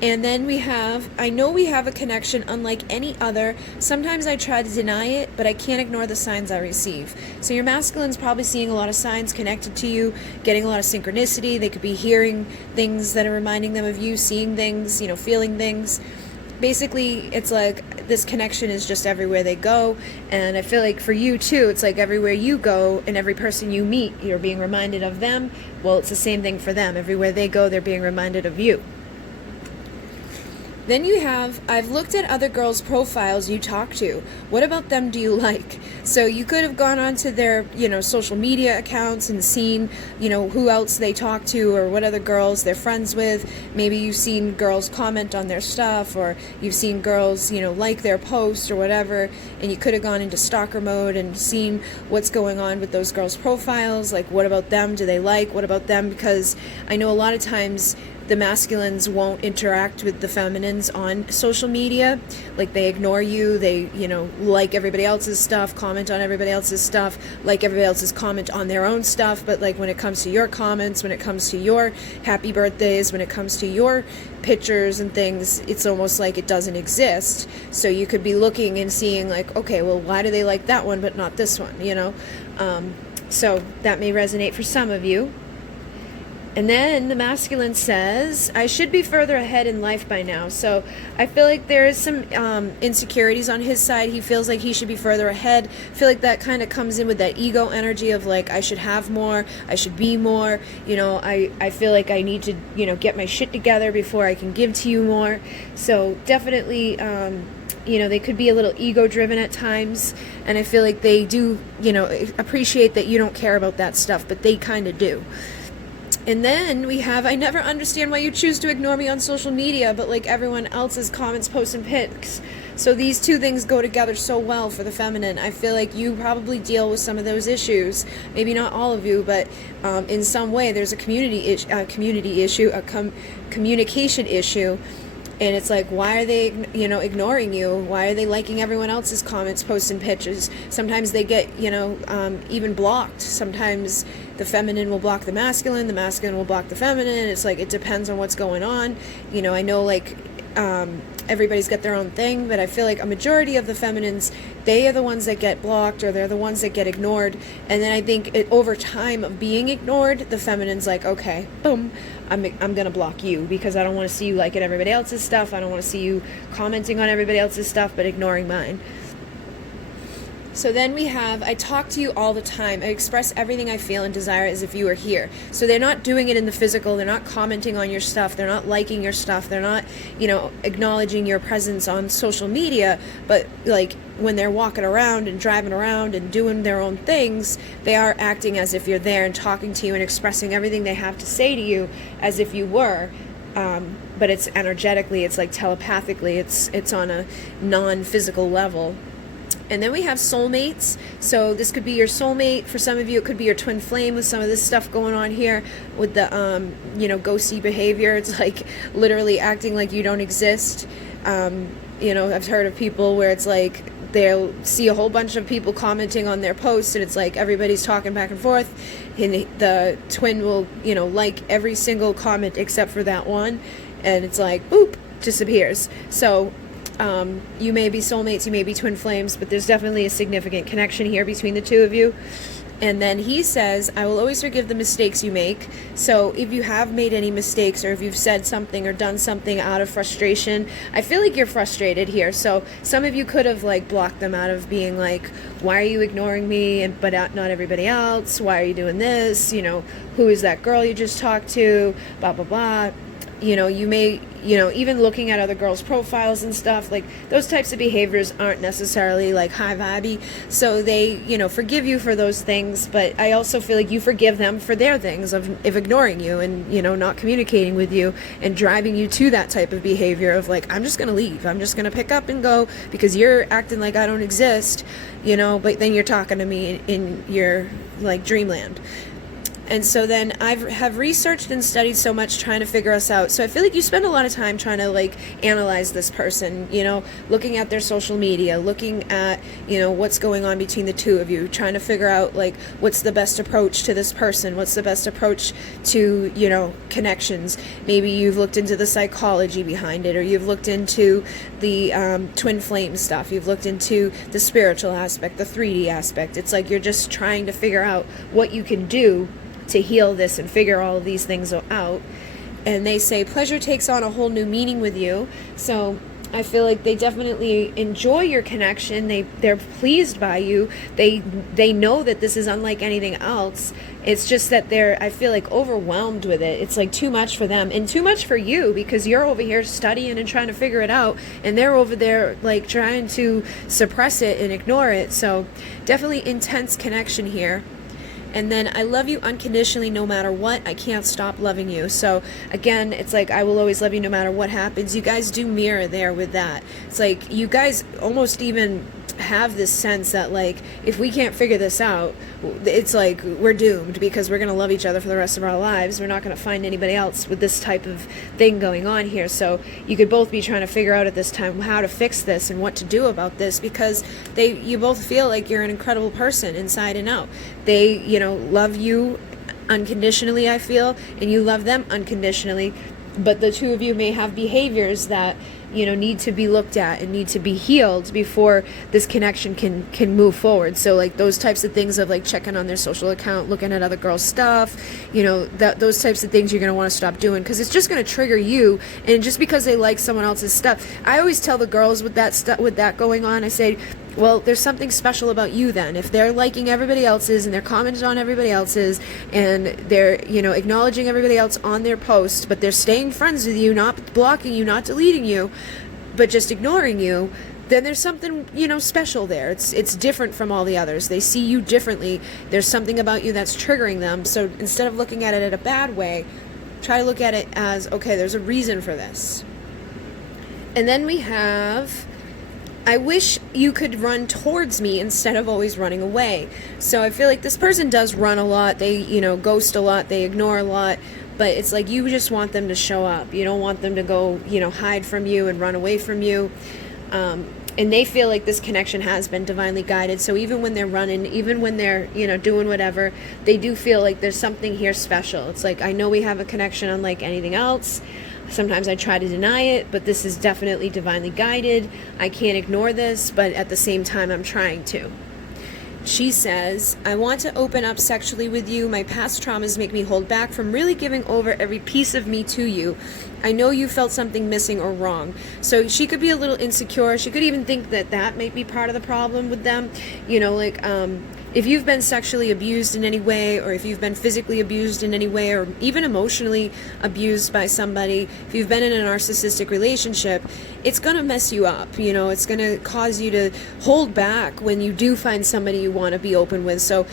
And then we have, I know we have a connection unlike any other. Sometimes I try to deny it, but I can't ignore the signs I receive. So your masculine's probably seeing a lot of signs connected to you, getting a lot of synchronicity. They could be hearing things that are reminding them of you, seeing things, you know, feeling things. Basically, it's like this connection is just everywhere they go. And I feel like for you too, it's like everywhere you go and every person you meet, you're being reminded of them. Well, it's the same thing for them. Everywhere they go, they're being reminded of you. Then you have, I've looked at other girls' profiles you talk to. What about them do you like? So you could have gone onto their, you know, social media accounts and seen, you know, who else they talk to or what other girls they're friends with. Maybe you've seen girls comment on their stuff, or you've seen girls, you know, like their posts or whatever, and you could have gone into stalker mode and seen what's going on with those girls' profiles. Like, what about them? Do they like? What about them? Because I know a lot of times the masculines won't interact with the feminines on social media. Like, they ignore you, they, you know, like everybody else's stuff, comment on everybody else's stuff, like everybody else's comment on their own stuff, but like when it comes to your comments, when it comes to your happy birthdays, when it comes to your pictures and things, it's almost like it doesn't exist. So you could be looking and seeing like, okay, well, why do they like that one but not this one, you know? So that may resonate for some of you. And then the masculine says, I should be further ahead in life by now. So I feel like there is some insecurities on his side. He feels like he should be further ahead. I feel like that kind of comes in with that ego energy of like, I should have more, I should be more. You know, I feel like I need to, you know, get my shit together before I can give to you more. So definitely, you know, they could be a little ego driven at times. And I feel like they do, you know, appreciate that you don't care about that stuff, but they kind of do. And then we have, I never understand why you choose to ignore me on social media, but like everyone else's comments, posts, and pics. So these two things go together so well for the feminine. I feel like you probably deal with some of those issues. Maybe not all of you, but in some way there's a communication issue. And it's like, why are they, you know, ignoring you? Why are they liking everyone else's comments, posts, and pictures? Sometimes they get, you know, even blocked. Sometimes the feminine will block the masculine will block the feminine. It's like, it depends on what's going on. You know, I know like everybody's got their own thing, but I feel like a majority of the feminines, they are the ones that get blocked, or they're the ones that get ignored. And then I think over time of being ignored, the feminine's like, okay, boom, I'm going to block you because I don't want to see you liking everybody else's stuff. I don't want to see you commenting on everybody else's stuff, but ignoring mine. So then we have, I talk to you all the time. I express everything I feel and desire as if you were here. So they're not doing it in the physical. They're not commenting on your stuff. They're not liking your stuff. They're not, you know, acknowledging your presence on social media. But like when they're walking around and driving around and doing their own things, they are acting as if you're there and talking to you and expressing everything they have to say to you as if you were. But it's energetically, it's like telepathically, it's on a non-physical level. And then we have soulmates. So this could be your soulmate. For some of you, it could be your twin flame with some of this stuff going on here with the, you know, ghosty behavior. It's like literally acting like you don't exist. You know, I've heard of people where it's like they'll see a whole bunch of people commenting on their posts, and it's like everybody's talking back and forth, and the twin will, you know, like every single comment except for that one, and it's like, boop, disappears. So you may be soulmates, you may be twin flames, but there's definitely a significant connection here between the two of you. And then he says, I will always forgive the mistakes you make. So if you have made any mistakes, or if you've said something or done something out of frustration, I feel like you're frustrated here. So some of you could have like blocked them out of being like, why are you ignoring me, and but not everybody else? Why are you doing this? You know, who is that girl you just talked to? Blah, blah, blah. You know, you may, you know, even looking at other girls' profiles and stuff, like those types of behaviors aren't necessarily like high vibey. So they, you know, forgive you for those things, but I also feel like you forgive them for their things of ignoring you and, you know, not communicating with you and driving you to that type of behavior of like, I'm just going to leave. I'm just going to pick up and go because you're acting like I don't exist, you know, but then you're talking to me in your like dreamland. And so then I have researched and studied so much trying to figure us out. So I feel like you spend a lot of time trying to like analyze this person, you know, looking at their social media, looking at, you know, what's going on between the two of you, trying to figure out like what's the best approach to this person, what's the best approach to, you know, connections. Maybe you've looked into the psychology behind it, or you've looked into the twin flame stuff, you've looked into the spiritual aspect, the 3D aspect. It's like you're just trying to figure out what you can do to heal this and figure all of these things out. And they say pleasure takes on a whole new meaning with you. So I feel like they definitely enjoy your connection. They're pleased by you. They know that this is unlike anything else. It's just that I feel like overwhelmed with it. It's like too much for them and too much for you, because you're over here studying and trying to figure it out, and they're over there like trying to suppress it and ignore it. So definitely intense connection here. And then I love you unconditionally no matter what. I can't stop loving you. So again, it's like I will always love you no matter what happens. You guys do mirror there with that. It's like you guys almost even have this sense that like if we can't figure this out, it's like we're doomed, because we're going to love each other for the rest of our lives. We're not going to find anybody else with this type of thing going on here. So you could both be trying to figure out at this time how to fix this and what to do about this, because you both feel like you're an incredible person inside and out. They, you know, love you unconditionally, I feel, and you love them unconditionally. But the two of you may have behaviors that, you know, need to be looked at and need to be healed before this connection can move forward. So like those types of things of like checking on their social account, looking at other girls' stuff, you know, those types of things you're going to want to stop doing, because it's just going to trigger you. And just because they like someone else's stuff, I always tell the girls with that going on, I say, well, there's something special about you then. If they're liking everybody else's and they're commenting on everybody else's and they're, you know, acknowledging everybody else on their post, but they're staying friends with you, not blocking you, not deleting you, but just ignoring you, then there's something, you know, special there. It's different from all the others. They see you differently. There's something about you that's triggering them. So instead of looking at it in a bad way, try to look at it as, okay, there's a reason for this. And then we have, I wish you could run towards me instead of always running away. So I feel like this person does run a lot. They, you know, ghost a lot. They ignore a lot. But it's like you just want them to show up. You don't want them to go, you know, hide from you and run away from you. And they feel like this connection has been divinely guided. So even when they're running, even when they're, you know, doing whatever, they do feel like there's something here special. It's like, I know we have a connection unlike anything else. Sometimes I try to deny it, but this is definitely divinely guided. I can't ignore this, but at the same time, I'm trying to. She says, I want to open up sexually with you. My past traumas make me hold back from really giving over every piece of me to you. I know you felt something missing or wrong. So she could be a little insecure. She could even think that that might be part of the problem with them. You know, like, if you've been sexually abused in any way, or if you've been physically abused in any way, or even emotionally abused by somebody, if you've been in a narcissistic relationship, it's going to mess you up. You know, it's going to cause you to hold back when you do find somebody you want to be open with. So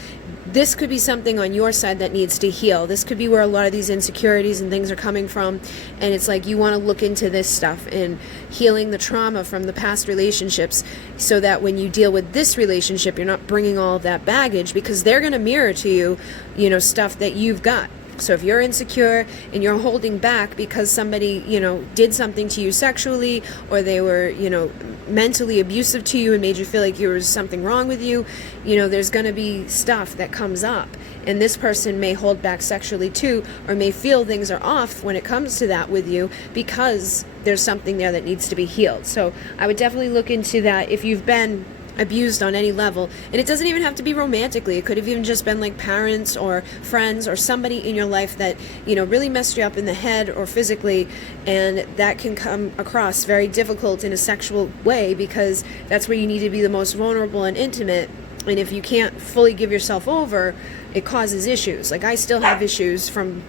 this could be something on your side that needs to heal. This could be where a lot of these insecurities and things are coming from. And it's like you want to look into this stuff and healing the trauma from the past relationships, so that when you deal with this relationship, you're not bringing all of that baggage, because they're going to mirror to you, you know, stuff that you've got. So if you're insecure and you're holding back because somebody, you know, did something to you sexually, or they were, you know, mentally abusive to you and made you feel like there was something wrong with you, you know, there's going to be stuff that comes up. And this person may hold back sexually too, or may feel things are off when it comes to that with you, because there's something there that needs to be healed. So I would definitely look into that. If you've been abused on any level. And it doesn't even have to be romantically. It could have even just been like parents or friends or somebody in your life that, you know, really messed you up in the head or physically, and that can come across very difficult in a sexual way, because that's where you need to be the most vulnerable and intimate. And if you can't fully give yourself over, it causes issues. Like, I still have issues from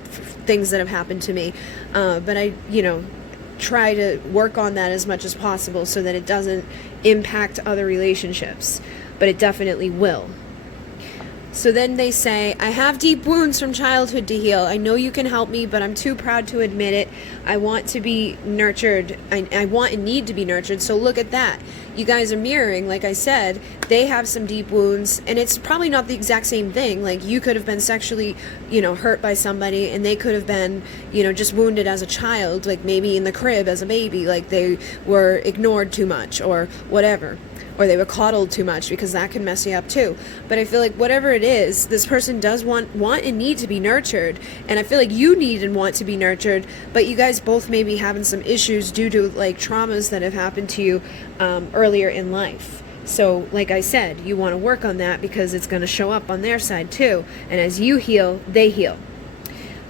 things that have happened to me, but I, you know, try to work on that as much as possible so that it doesn't impact other relationships, but it definitely will. So then they say, I have deep wounds from childhood to heal. I know you can help me, but I'm too proud to admit it. I want to be nurtured. I want and need to be nurtured. So look at that. You guys are mirroring, like I said. They have some deep wounds, and it's probably not the exact same thing. Like, you could have been sexually, you know, hurt by somebody, and they could have been, you know, just wounded as a child, like maybe in the crib as a baby, like they were ignored too much or whatever. Or they were coddled too much, because that can mess you up too. But I feel like whatever it is, this person does want and need to be nurtured. And I feel like you need and want to be nurtured, but you guys both may be having some issues due to like traumas that have happened to you earlier in life. So like I said, you want to work on that, because it's going to show up on their side too. And as you heal, they heal.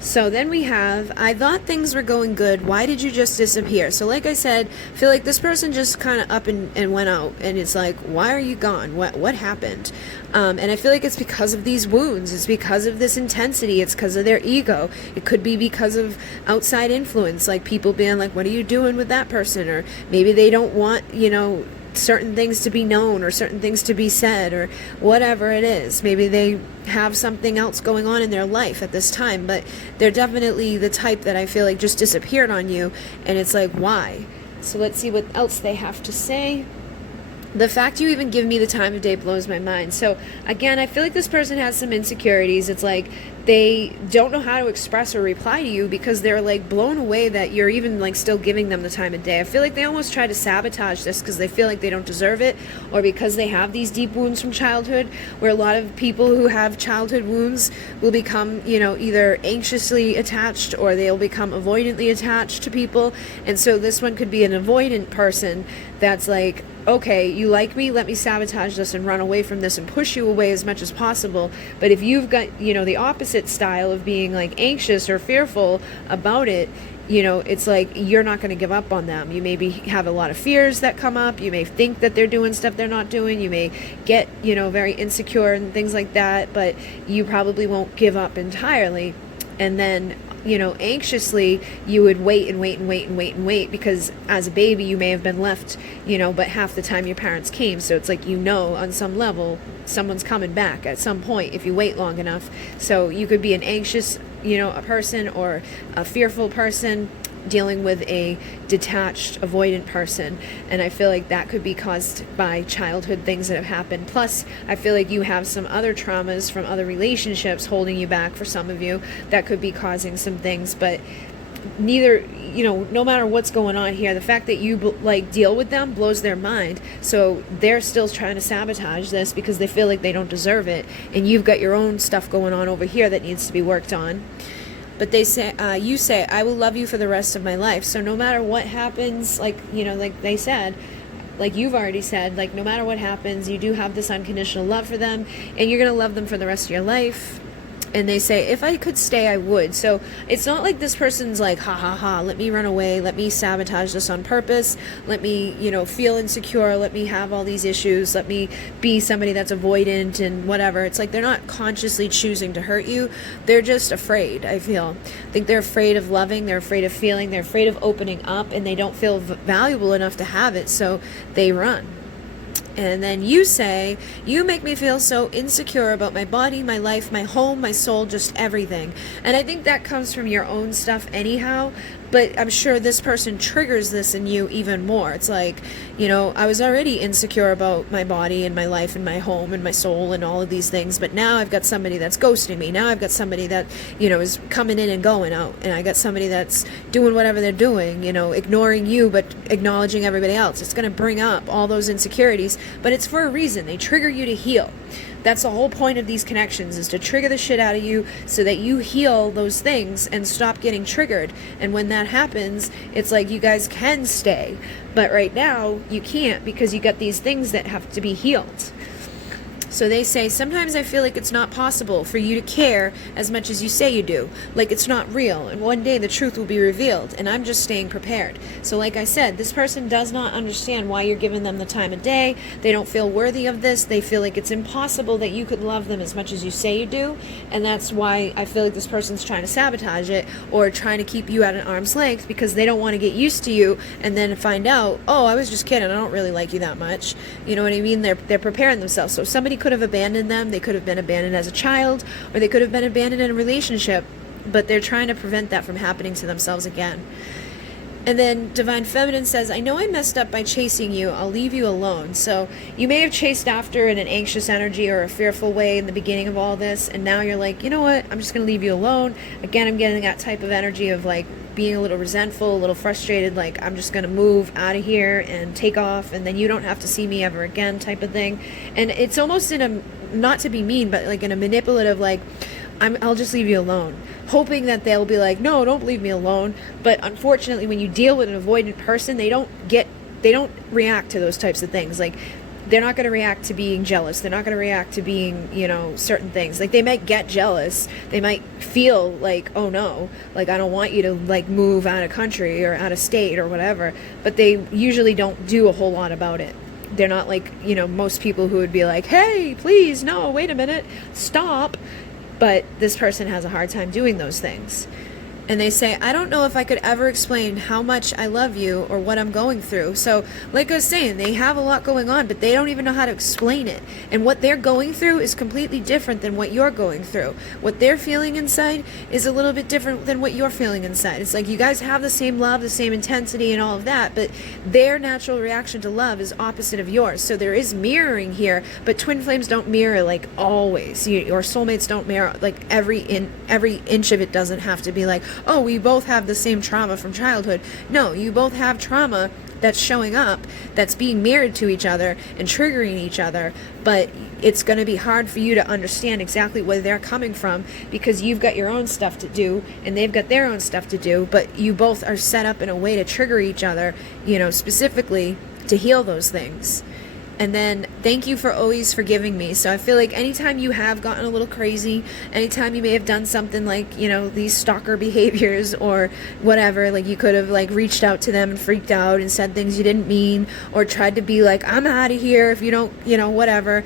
So then we have, I thought things were going good. Why did you just disappear? So like I said, I feel like this person just kind of up and went out. And it's like, why are you gone? What happened? And I feel like it's because of these wounds. It's because of this intensity. It's because of their ego. It could be because of outside influence, like people being like, what are you doing with that person? Or maybe they don't want, you know, certain things to be known or certain things to be said or whatever it is. Maybe they have something else going on in their life at this time, but they're definitely the type that I feel like just disappeared on you, and it's like, why? So let's see what else they have to say. The fact you even give me the time of day blows my mind. So again, I feel like this person has some insecurities. It's like they don't know how to express or reply to you because they're like blown away that you're even like still giving them the time of day. I feel like they almost try to sabotage this because they feel like they don't deserve it, or because they have these deep wounds from childhood, where a lot of people who have childhood wounds will become, you know, either anxiously attached or they'll become avoidantly attached to people. And so this one could be an avoidant person that's like, okay, you like me, let me sabotage this and run away from this and push you away as much as possible. But if you've got, you know, the opposite style of being like anxious or fearful about it, you know, it's like you're not going to give up on them. You maybe have a lot of fears that come up. You may think that they're doing stuff they're not doing. You may get, you know, very insecure and things like that, but you probably won't give up entirely. And then, you know, anxiously, you would wait and wait and wait and wait and wait, because as a baby you may have been left, you know, but half the time your parents came. So it's like, you know, on some level someone's coming back at some point if you wait long enough. So you could be an anxious, you know, a person, or a fearful person dealing with a detached, avoidant person. And I feel like that could be caused by childhood things that have happened. Plus, I feel like you have some other traumas from other relationships holding you back for some of you that could be causing some things. But neither, you know, no matter what's going on here, the fact that you like deal with them blows their mind. So they're still trying to sabotage this because they feel like they don't deserve it. And you've got your own stuff going on over here that needs to be worked on. But they say, you say, I will love you for the rest of my life. So no matter what happens, like, you know, like they said, like you've already said, like no matter what happens, you do have this unconditional love for them, and you're going to love them for the rest of your life. And they say, if I could stay, I would. So it's not like this person's like, ha ha ha, let me run away, let me sabotage this on purpose, let me, you know, feel insecure, let me have all these issues, let me be somebody that's avoidant and whatever. It's like they're not consciously choosing to hurt you. They're just afraid, I feel. I think they're afraid of loving, they're afraid of feeling, they're afraid of opening up, and they don't feel valuable enough to have it, so they run. And then you say, you make me feel so insecure about my body, my life, my home, my soul, just everything. And I think that comes from your own stuff anyhow, but I'm sure this person triggers this in you even more. It's like, you know, I was already insecure about my body and my life and my home and my soul and all of these things, but now I've got somebody that's ghosting me. Now I've got somebody that, you know, is coming in and going out, and I got somebody that's doing whatever they're doing, you know, ignoring you but acknowledging everybody else. It's going to bring up all those insecurities, but it's for a reason. They trigger you to heal. That's the whole point of these connections, is to trigger the shit out of you so that you heal those things and stop getting triggered. And when that happens, it's like you guys can stay. But right now, you can't, because you got these things that have to be healed. So they say, sometimes I feel like it's not possible for you to care as much as you say you do. Like it's not real. And one day the truth will be revealed. And I'm just staying prepared. So like I said, this person does not understand why you're giving them the time of day. They don't feel worthy of this. They feel like it's impossible that you could love them as much as you say you do. And that's why I feel like this person's trying to sabotage it, or trying to keep you at an arm's length, because they don't want to get used to you and then find out, oh, I was just kidding. I don't really like you that much. You know what I mean? They're preparing themselves. So somebody could have abandoned them. They could have been abandoned as a child, or they could have been abandoned in a relationship, but they're trying to prevent that from happening to themselves again. And then Divine Feminine says, I know I messed up by chasing you. I'll leave you alone. So you may have chased after in an anxious energy or a fearful way in the beginning of all this, and now you're like, you know what, I'm just going to leave you alone. Again, I'm getting that type of energy of like being a little resentful, a little frustrated, like I'm just going to move out of here and take off, and then you don't have to see me ever again type of thing. And it's almost in a, not to be mean, but like in a manipulative, like, I'll just leave you alone, hoping that they'll be like, no, don't leave me alone. But unfortunately, when you deal with an avoidant person, they don't react to those types of things. Like, they're not going to react to being jealous. They're not going to react to being, certain things. Like, they might get jealous. They might feel like, oh no, like, I don't want you to like move out of country or out of state or whatever. But they usually don't do a whole lot about it. They're not like, most people who would be like, hey, please, no, wait a minute, stop. But this person has a hard time doing those things. And they say, I don't know if I could ever explain how much I love you or what I'm going through. So, like I was saying, they have a lot going on, but they don't even know how to explain it. And what they're going through is completely different than what you're going through. What they're feeling inside is a little bit different than what you're feeling inside. It's like you guys have the same love, the same intensity and all of that, but their natural reaction to love is opposite of yours. So there is mirroring here, but twin flames don't mirror like always. Or soulmates don't mirror like every inch of it doesn't have to be like, oh, we both have the same trauma from childhood. No, you both have trauma that's showing up, that's being mirrored to each other and triggering each other, but it's going to be hard for you to understand exactly where they're coming from, because you've got your own stuff to do and they've got their own stuff to do, but you both are set up in a way to trigger each other, specifically to heal those things. And then, thank you for always forgiving me. So I feel like anytime you have gotten a little crazy, anytime you may have done something like, these stalker behaviors or whatever, like you could have like reached out to them and freaked out and said things you didn't mean, or tried to be like, I'm out of here if you don't, whatever.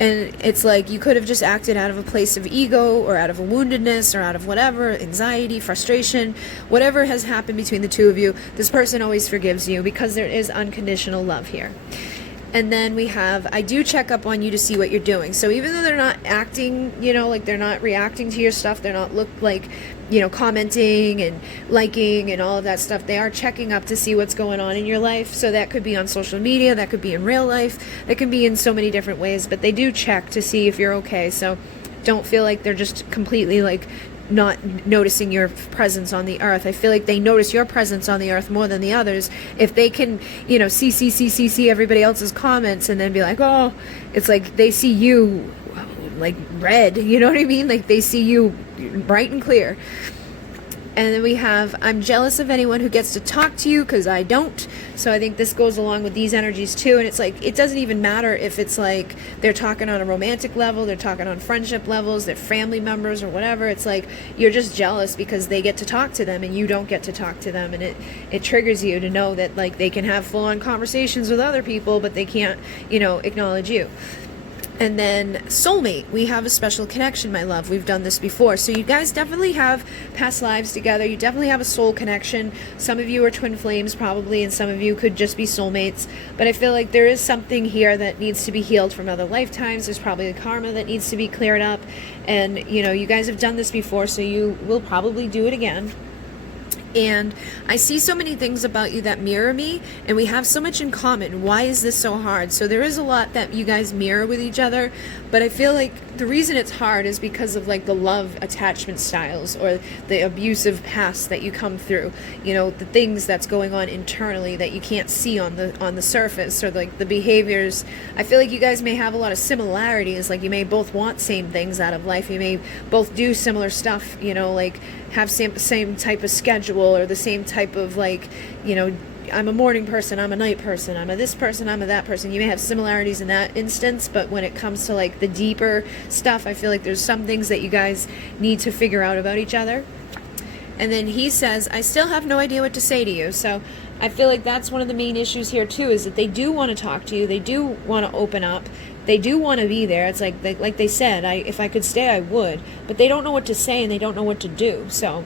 And it's like you could have just acted out of a place of ego or out of a woundedness or out of whatever, anxiety, frustration, whatever has happened between the two of you. This person always forgives you because there is unconditional love here. And then we have, I do check up on you to see what you're doing. So even though they're not acting, like they're not reacting to your stuff, they're not commenting and liking and all of that stuff, they are checking up to see what's going on in your life. So that could be on social media, that could be in real life, that can be in so many different ways, but they do check to see if you're okay. So don't feel like they're just completely like not noticing your presence on the earth. I feel like they notice your presence on the earth more than the others. If they can, see everybody else's comments and then be like, oh, it's like they see you like red, you know what I mean? Like they see you bright and clear. And then we have, I'm jealous of anyone who gets to talk to you because I don't. So I think this goes along with these energies too. And it's like, it doesn't even matter if it's like they're talking on a romantic level, they're talking on friendship levels, they're family members or whatever. It's like you're just jealous because they get to talk to them and you don't get to talk to them. And it triggers you to know that like they can have full-on conversations with other people, but they can't, acknowledge you. And then soulmate, we have a special connection, my love. We've done this before. So you guys definitely have past lives together. You definitely have a soul connection. Some of you are twin flames probably, and some of you could just be soulmates. But I feel like there is something here that needs to be healed from other lifetimes. There's probably a karma that needs to be cleared up. And, you guys have done this before, so you will probably do it again. And I see so many things about you that mirror me, and we have so much in common. Why is this so hard? So there is a lot that you guys mirror with each other, but I feel like the reason it's hard is because of like the love attachment styles or the abusive past that you come through. You know, the things that's going on internally that you can't see on the surface, or like the behaviors. I feel like you guys may have a lot of similarities. Like you may both want same things out of life. You may both do similar stuff, you know, like have same type of schedule, or the same type of, like, you know, I'm a morning person, I'm a night person, I'm a this person, I'm a that person. You may have similarities in that instance, but when it comes to like the deeper stuff, I feel like there's some things that you guys need to figure out about each other. And then he says, I still have no idea what to say to you. So I feel like that's one of the main issues here too, is that they do want to talk to you, they do want to open up, they do want to be there. It's like they said, if I could stay, I would. But they don't know what to say, and they don't know what to do. So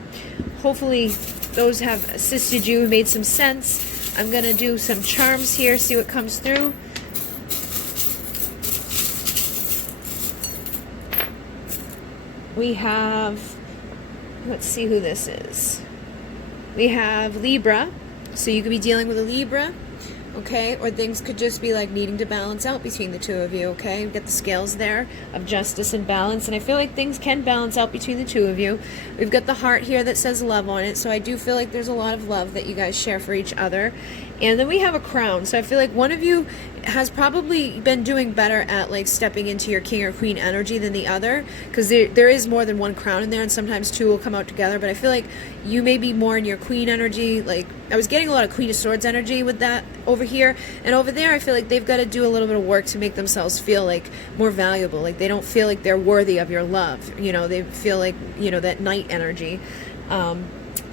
hopefully those have assisted you, made some sense. I'm going to do some charms here, see what comes through. We have, let's see who this is. We have Libra. So you could be dealing with a Libra. Okay, or things could just be like needing to balance out between the two of you, okay? Get the scales there of justice and balance, and I feel like things can balance out between the two of you. We've got the heart here that says love on it, so I do feel like there's a lot of love that you guys share for each other. And then we have a crown, so I feel like one of you has probably been doing better at like stepping into your king or queen energy than the other, because there is more than one crown in there, and sometimes two will come out together. But I feel like you may be more in your queen energy. Like I was getting a lot of Queen of Swords energy with that over here, and over there I feel like they've got to do a little bit of work to make themselves feel like more valuable. Like they don't feel like they're worthy of your love, you know. They feel like, you know, that knight energy.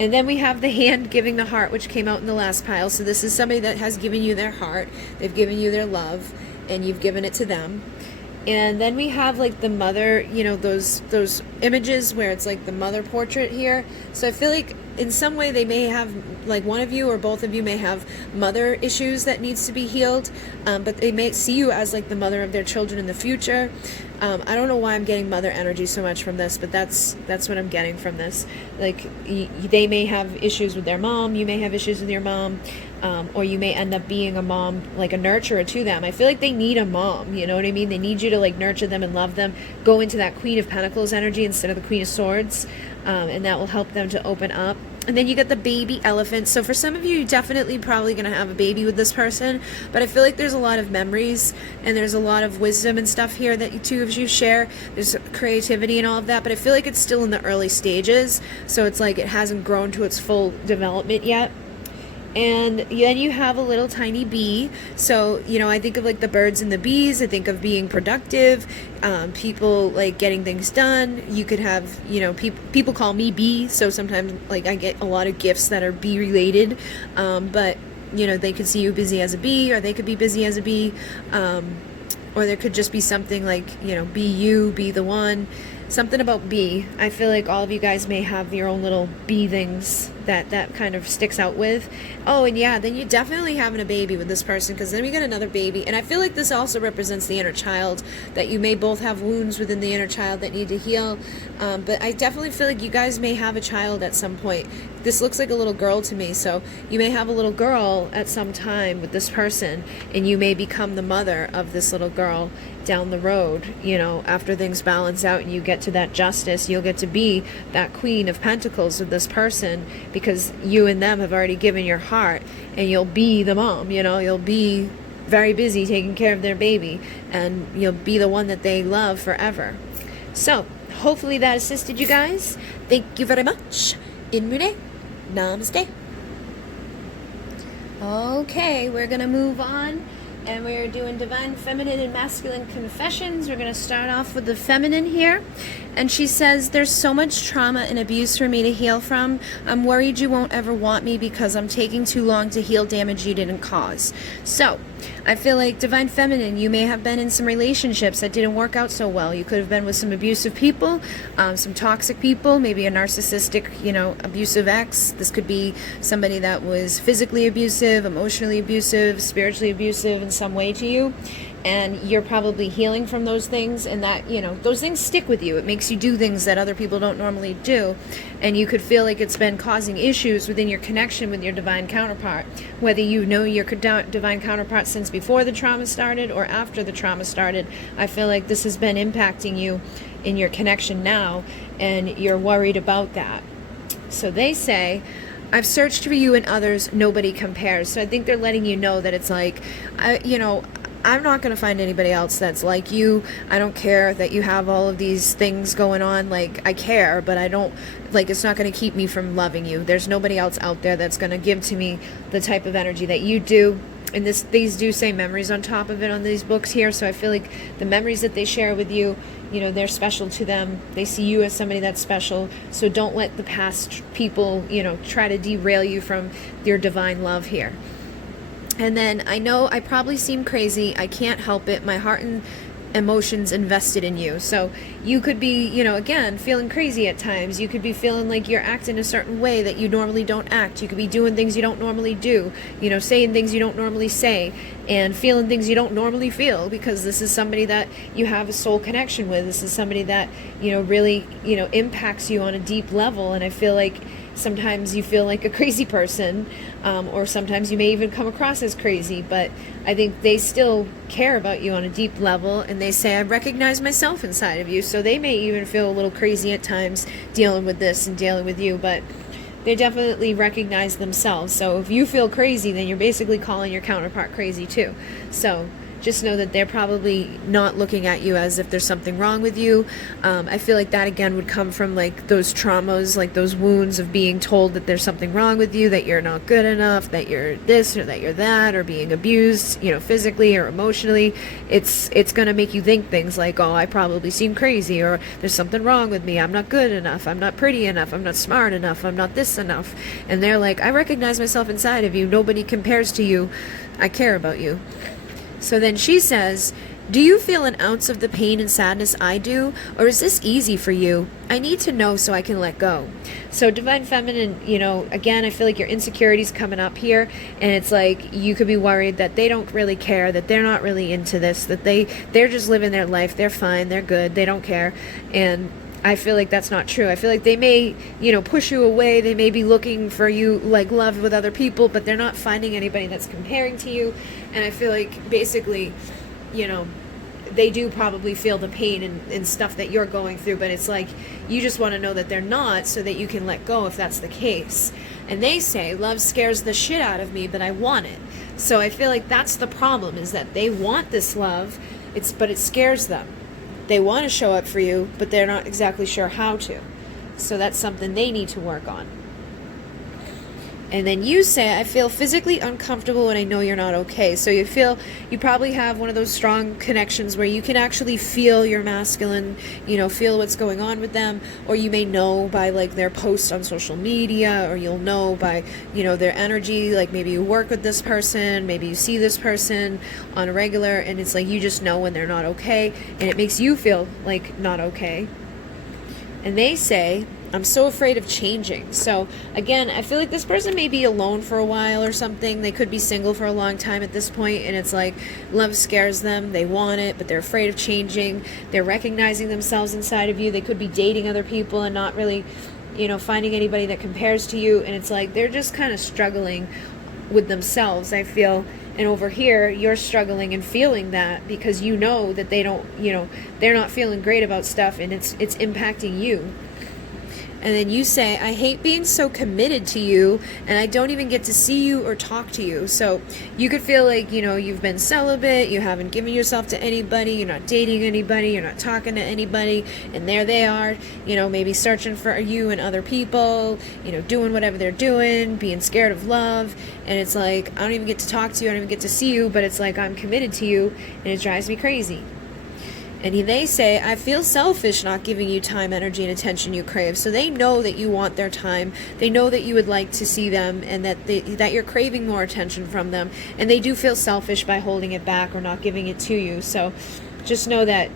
And then we have the hand giving the heart, which came out in the last pile. So this is somebody that has given you their heart. They've given you their love, and you've given it to them. And then we have like the mother, you know, those images where it's like the mother portrait here. So I feel like in some way they may have, like one of you or both of you may have mother issues that needs to be healed, but they may see you as like the mother of their children in the future. I don't know why I'm getting mother energy so much from this, but that's what I'm getting from this. Like they may have issues with their mom, you may have issues with your mom, or you may end up being a mom, like a nurturer to them. I feel like they need a mom, you know what I mean? They need you to like nurture them and love them. Go into that Queen of Pentacles energy instead of the Queen of Swords, and that will help them to open up. And then you get the baby elephant. So for some of you, you're definitely probably going to have a baby with this person. But I feel like there's a lot of memories and there's a lot of wisdom and stuff here that you two of you share. There's creativity and all of that. But I feel like it's still in the early stages. So it's like it hasn't grown to its full development yet. And then you have a little tiny bee. So, you know, I think of like the birds and the bees. I think of being productive, people like getting things done. You could have, you know, people call me bee. So sometimes like I get a lot of gifts that are bee related. But, you know, they could see you busy as a bee, or they could be busy as a bee. Or there could just be something like, you know, be you, be the one. Something about bee. I feel like all of you guys may have your own little bee things that kind of sticks out with. Oh, and yeah, then you're definitely having a baby with this person, because then we get another baby. And I feel like this also represents the inner child, that you may both have wounds within the inner child that need to heal. But I definitely feel like you guys may have a child at some point. This looks like a little girl to me, so you may have a little girl at some time with this person, and you may become the mother of this little girl down the road. You know, after things balance out and you get to that justice, you'll get to be that Queen of Pentacles with this person, because you and them have already given your heart, and you'll be the mom. You know, you'll be very busy taking care of their baby, and you'll be the one that they love forever. So hopefully that assisted you guys. Thank you very much. In Munay. Namaste. Okay, we're gonna move on, and we're doing divine feminine and masculine confessions. We're going to start off with the feminine here. And she says, there's so much trauma and abuse for me to heal from. I'm worried you won't ever want me because I'm taking too long to heal damage you didn't cause. So I feel like divine feminine, you may have been in some relationships that didn't work out so well. You could have been with some abusive people, some toxic people, maybe a narcissistic, you know, abusive ex. This could be somebody that was physically abusive, emotionally abusive, spiritually abusive in some way to you. and you're probably healing from those things, and that, you know, those things stick with you. It makes you do things that other people don't normally do, and you could feel like it's been causing issues within your connection with your divine counterpart, whether you know your divine counterpart since before the trauma started or after the trauma started. I feel like this has been impacting you in your connection now, and you're worried about that. So they say, I've searched for you and others, nobody compares. So I think they're letting you know that it's like, I'm not going to find anybody else that's like you. I don't care that you have all of these things going on. Like, I care, but I don't, like, it's not going to keep me from loving you. There's nobody else out there that's going to give to me the type of energy that you do. And these do say memories on top of it on these books here. So I feel like the memories that they share with you, you know, they're special to them. They see you as somebody that's special. So don't let the past people, you know, try to derail you from your divine love here. And then, I know I probably seem crazy. I can't help it. My heart and emotions invested in you. So you could be, you know, again, feeling crazy at times. You could be feeling like you're acting a certain way that you normally don't act. You could be doing things you don't normally do, you know, saying things you don't normally say, and feeling things you don't normally feel, because this is somebody that you have a soul connection with. This is somebody that, you know, really, you know, impacts you on a deep level. And I feel like sometimes you feel like a crazy person, or sometimes you may even come across as crazy, but I think they still care about you on a deep level, and they say, I recognize myself inside of you. So they may even feel a little crazy at times dealing with this and dealing with you, but they definitely recognize themselves. So if you feel crazy, then you're basically calling your counterpart crazy too. So just know that they're probably not looking at you as if there's something wrong with you. I feel like that, again, would come from like those traumas, like those wounds of being told that there's something wrong with you, that you're not good enough, that you're this or that you're that, or being abused, you know, physically or emotionally. It's going to make you think things like, oh, I probably seem crazy, or there's something wrong with me. I'm not good enough. I'm not pretty enough. I'm not smart enough. I'm not this enough. And they're like, I recognize myself inside of you. Nobody compares to you. I care about you. So then she says, do you feel an ounce of the pain and sadness I do? Or is this easy for you? I need to know so I can let go. So Divine Feminine, you know, again, I feel like your insecurity's coming up here. And it's like you could be worried that they don't really care, that they're not really into this, that they're just living their life. They're fine. They're good. They don't care. And I feel like that's not true. I feel like they may, you know, push you away. They may be looking for you, like, love with other people, but they're not finding anybody that's comparing to you. And I feel like basically, you know, they do probably feel the pain and stuff that you're going through, but it's like you just want to know that they're not, so that you can let go if that's the case. And they say, love scares the shit out of me, but I want it. So I feel like that's the problem, is that they want this love, but it scares them. They want to show up for you, but they're not exactly sure how to. So that's something they need to work on. And then you say, I feel physically uncomfortable and I know you're not okay. So you probably have one of those strong connections where you can actually feel your masculine, you know, feel what's going on with them. Or you may know by like their posts on social media, or you'll know by, you know, their energy. Like maybe you work with this person, maybe you see this person on a regular, and it's like you just know when they're not okay, and it makes you feel like not okay. And they say, I'm so afraid of changing. So again, I feel like this person may be alone for a while or something. They could be single for a long time at this point, and it's like love scares them. They want it, but they're afraid of changing. They're recognizing themselves inside of you. They could be dating other people and not really, you know, finding anybody that compares to you. And it's like they're just kind of struggling with themselves, I feel. And over here, you're struggling and feeling that because you know that they don't, you know, they're not feeling great about stuff, and it's impacting you. And then you say, I hate being so committed to you, and I don't even get to see you or talk to you. So you could feel like, you know, you've been celibate, you haven't given yourself to anybody, you're not dating anybody, you're not talking to anybody, and there they are, you know, maybe searching for you and other people, you know, doing whatever they're doing, being scared of love. And it's like, I don't even get to talk to you, I don't even get to see you, but it's like I'm committed to you, and it drives me crazy. And they say, I feel selfish not giving you time, energy, and attention you crave. So they know that you want their time. They know that you would like to see them, and that you're craving more attention from them. And they do feel selfish by holding it back or not giving it to you. So just know that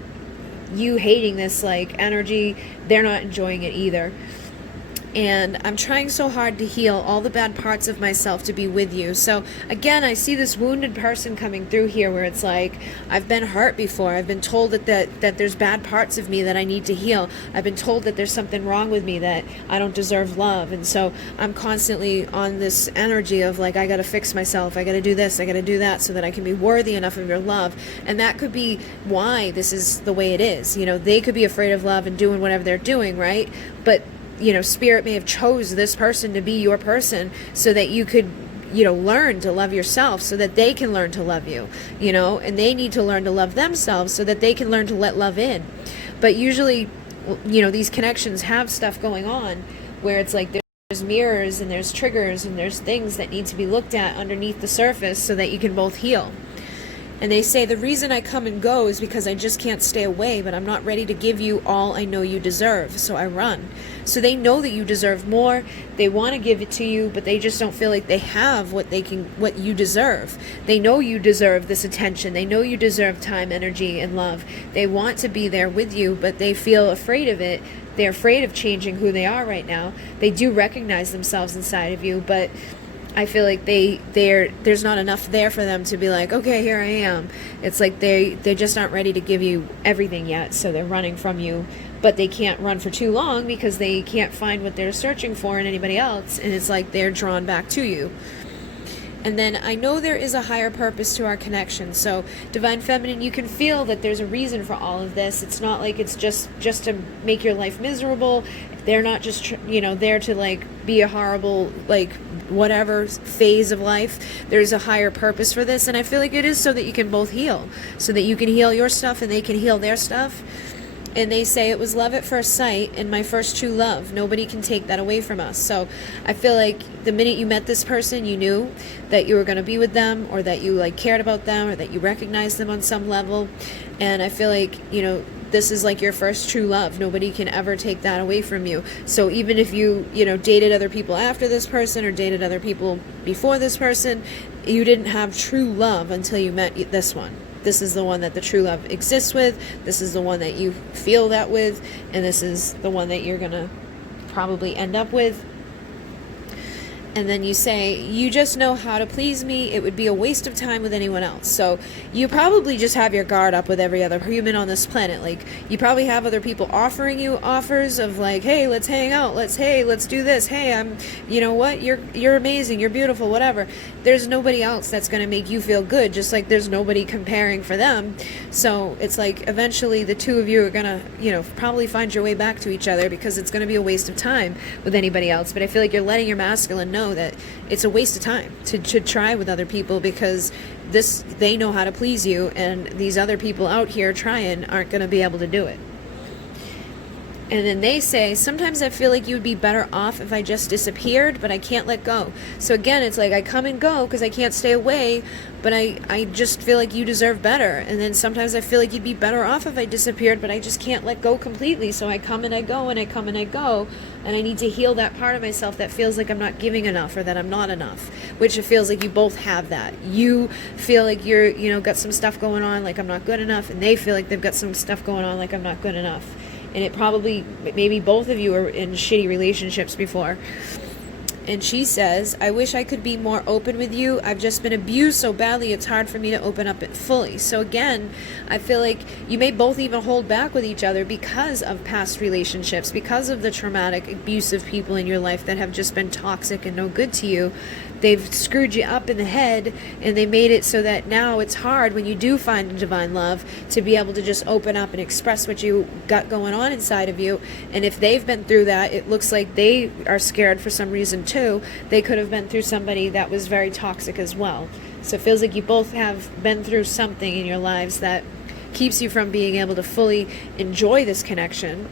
you hating this like energy, they're not enjoying it either. and I'm trying so hard to heal all the bad parts of myself to be with you. So again, I see this wounded person coming through here where it's like, I've been hurt before. I've been told that there's bad parts of me that I need to heal. I've been told that there's something wrong with me, that I don't deserve love. And so I'm constantly on this energy of like, I got to fix myself. I got to do this. I got to do that so that I can be worthy enough of your love. And that could be why this is the way it is. You know, they could be afraid of love and doing whatever they're doing, right? But you know, Spirit may have chose this person to be your person so that you could, you know, learn to love yourself so that they can learn to love you, you know, and they need to learn to love themselves so that they can learn to let love in. But usually, you know, these connections have stuff going on where it's like there's mirrors and there's triggers and there's things that need to be looked at underneath the surface so that you can both heal. And they say, the reason I come and go is because I just can't stay away, but I'm not ready to give you all I know you deserve, so I run. So they know that you deserve more. They want to give it to you, but they just don't feel like they have what you deserve. They know you deserve this attention. They know you deserve time, energy, and love. They want to be there with you, but they feel afraid of it. They're afraid of changing who they are right now. They do recognize themselves inside of you, but I feel like there's not enough there for them to be like, okay, here I am. It's like they just aren't ready to give you everything yet, so they're running from you. But they can't run for too long because they can't find what they're searching for in anybody else, and it's like they're drawn back to you. And then I know there is a higher purpose to our connection. So Divine Feminine, you can feel that there's a reason for all of this. It's not like it's just to make your life miserable. They're not just, there to like be a horrible, like whatever phase of life. There's a higher purpose for this. And I feel like it is so that you can both heal, so that you can heal your stuff and they can heal their stuff. And they say it was love at first sight and my first true love. Nobody can take that away from us. So I feel like the minute you met this person, you knew that you were going to be with them, or that you like cared about them, or that you recognized them on some level. And I feel like, this is like your first true love. Nobody can ever take that away from you. So even if you, dated other people after this person or dated other people before this person, you didn't have true love until you met this one. This is the one that the true love exists with. This is the one that you feel that with. And this is the one that you're going to probably end up with. And then you say, you just know how to please me. It would be a waste of time with anyone else. So you probably just have your guard up with every other human on this planet. Like, you probably have other people offering you offers of like, hey, let's hang out. Let's do this. Hey, you're amazing. You're beautiful, whatever. There's nobody else that's going to make you feel good, just like there's nobody comparing for them. So it's like eventually the two of you are going to, probably find your way back to each other, because it's going to be a waste of time with anybody else. But I feel like you're letting your masculine know that it's a waste of time to try with other people, because they know how to please you, and these other people out here trying aren't going to be able to do it. And then they say, sometimes I feel like you would be better off if I just disappeared, but I can't let go. So again, it's like I come and go because I can't stay away, but I just feel like you deserve better. And then sometimes I feel like you'd be better off if I disappeared, but I just can't let go completely. So I come and I go and I come and I go, and I need to heal that part of myself that feels like I'm not giving enough, or that I'm not enough, which it feels like you both have that. You feel like you're, got some stuff going on, like I'm not good enough, and they feel like they've got some stuff going on, like I'm not good enough. And it probably, maybe both of you are in shitty relationships before. And she says, I wish I could be more open with you. I've just been abused so badly, it's hard for me to open up it fully. So again, I feel like you may both even hold back with each other because of past relationships, because of the traumatic, abusive people in your life that have just been toxic and no good to you. They've screwed you up in the head, and they made it so that now it's hard when you do find a divine love to be able to just open up and express what you got going on inside of you. And if they've been through that, it looks like they are scared for some reason too. They could have been through somebody that was very toxic as well. So it feels like you both have been through something in your lives that keeps you from being able to fully enjoy this connection.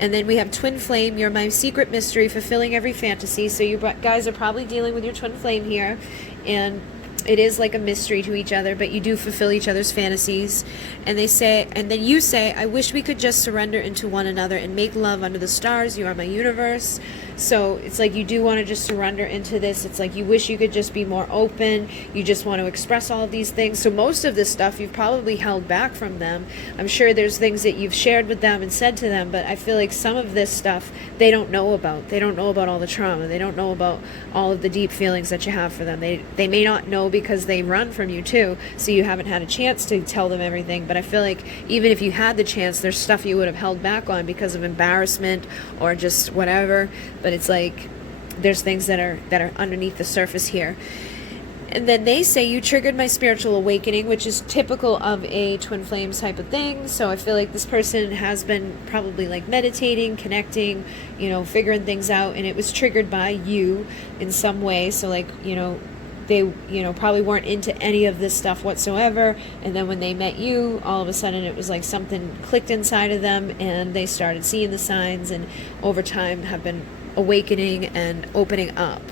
And then we have Twin Flame. You're my secret mystery, fulfilling every fantasy. So you guys are probably dealing with your Twin Flame here. And it is like a mystery to each other, but you do fulfill each other's fantasies. And they say, and then you say, I wish we could just surrender into one another and make love under the stars. You are my universe. So it's like you do want to just surrender into this. It's like you wish you could just be more open. You just want to express all of these things. So most of this stuff you've probably held back from them. I'm sure there's things that you've shared with them and said to them, but I feel like some of this stuff they don't know about. They don't know about all the trauma. They don't know about all of the deep feelings that you have for them. They may not know because they run from you too, so you haven't had a chance to tell them everything. But I feel like even if you had the chance, there's stuff you would have held back on because of embarrassment or just whatever. But it's like there's things that are underneath the surface here. And then they say you triggered my spiritual awakening, which is typical of a twin flames type of thing. So I feel like this person has been probably like meditating, connecting, figuring things out, and it was triggered by you in some way. So like, they, probably weren't into any of this stuff whatsoever. And then when they met you, all of a sudden it was like something clicked inside of them and they started seeing the signs, and over time have been awakening and opening up.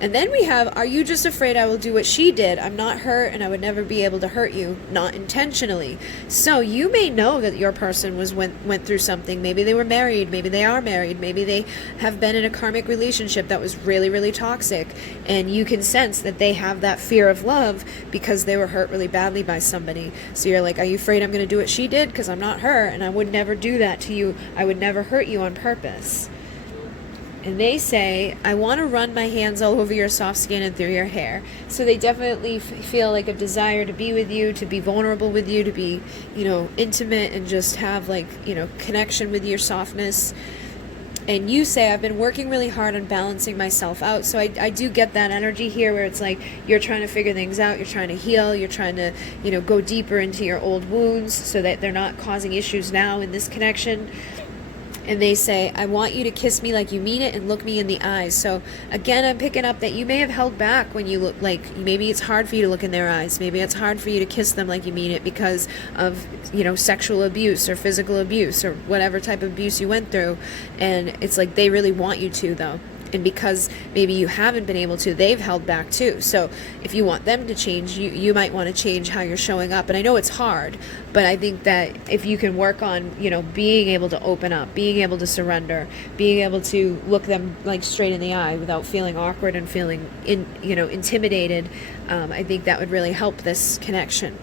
And then we have, are you just afraid I will do what she did? I'm not hurt and I would never be able to hurt you, not intentionally. So you may know that your person went through something. Maybe they were married, maybe they are married, maybe they have been in a karmic relationship that was really, really toxic. And you can sense that they have that fear of love because they were hurt really badly by somebody. So you're like, are you afraid I'm going to do what she did? Because I'm not her and I would never do that to you. I would never hurt you on purpose. And they say, I want to run my hands all over your soft skin and through your hair. So they definitely feel like a desire to be with you, to be vulnerable with you, to be, intimate and just have like, connection with your softness. And you say, I've been working really hard on balancing myself out. So I do get that energy here where it's like you're trying to figure things out, you're trying to heal, you're trying to, go deeper into your old wounds so that they're not causing issues now in this connection. And they say, I want you to kiss me like you mean it and look me in the eyes. So again, I'm picking up that you may have held back when you look, like maybe it's hard for you to look in their eyes. Maybe it's hard for you to kiss them like you mean it because of, sexual abuse or physical abuse or whatever type of abuse you went through. And it's like they really want you to, though. And because maybe you haven't been able to, they've held back too. So if you want them to change, you might want to change how you're showing up. And I know it's hard, but I think that if you can work on, being able to open up, being able to surrender, being able to look them like straight in the eye without feeling awkward and feeling intimidated, I think that would really help this connection.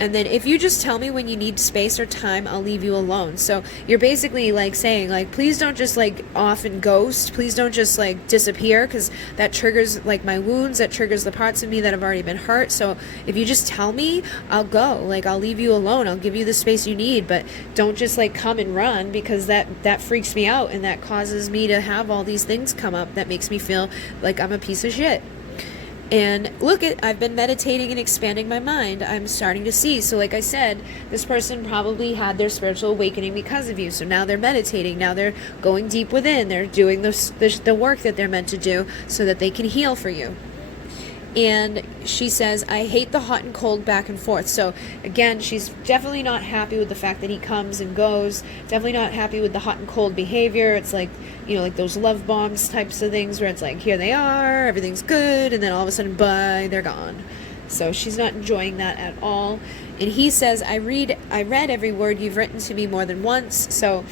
And then if you just tell me when you need space or time, I'll leave you alone. So you're basically like saying like, please don't just like off and ghost. Please don't just like disappear because that triggers like my wounds. That triggers the parts of me that have already been hurt. So if you just tell me, I'll go. Like I'll leave you alone. I'll give you the space you need. But don't just like come and run because that freaks me out and that causes me to have all these things come up that makes me feel like I'm a piece of shit. And look, I've been meditating and expanding my mind. I'm starting to see. So like I said, this person probably had their spiritual awakening because of you. So now they're meditating. Now they're going deep within. They're doing the work that they're meant to do so that they can heal for you. And she says, I hate the hot and cold back and forth. So again, she's definitely not happy with the fact that he comes and goes. Definitely not happy with the hot and cold behavior. It's like, like those love bombs types of things where it's like, here they are, everything's good, and then all of a sudden, bye, they're gone. So she's not enjoying that at all. And he says, I read every word you've written to me more than once. So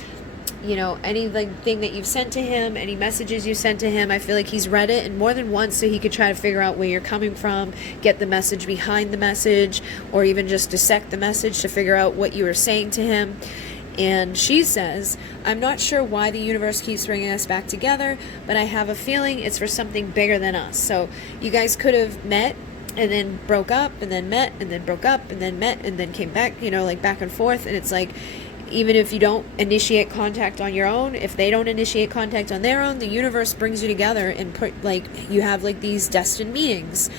anything that you've sent to him, any messages you sent to him, I feel like he's read it and more than once so he could try to figure out where you're coming from, get the message behind the message, or even just dissect the message to figure out what you were saying to him. And she says, I'm not sure why the universe keeps bringing us back together, but I have a feeling it's for something bigger than us. So you guys could have met and then broke up and then met and then broke up and then met and then came back, like back and forth. And it's like, even if you don't initiate contact on your own, if they don't initiate contact on their own, the universe brings you together and you have like these destined meetings,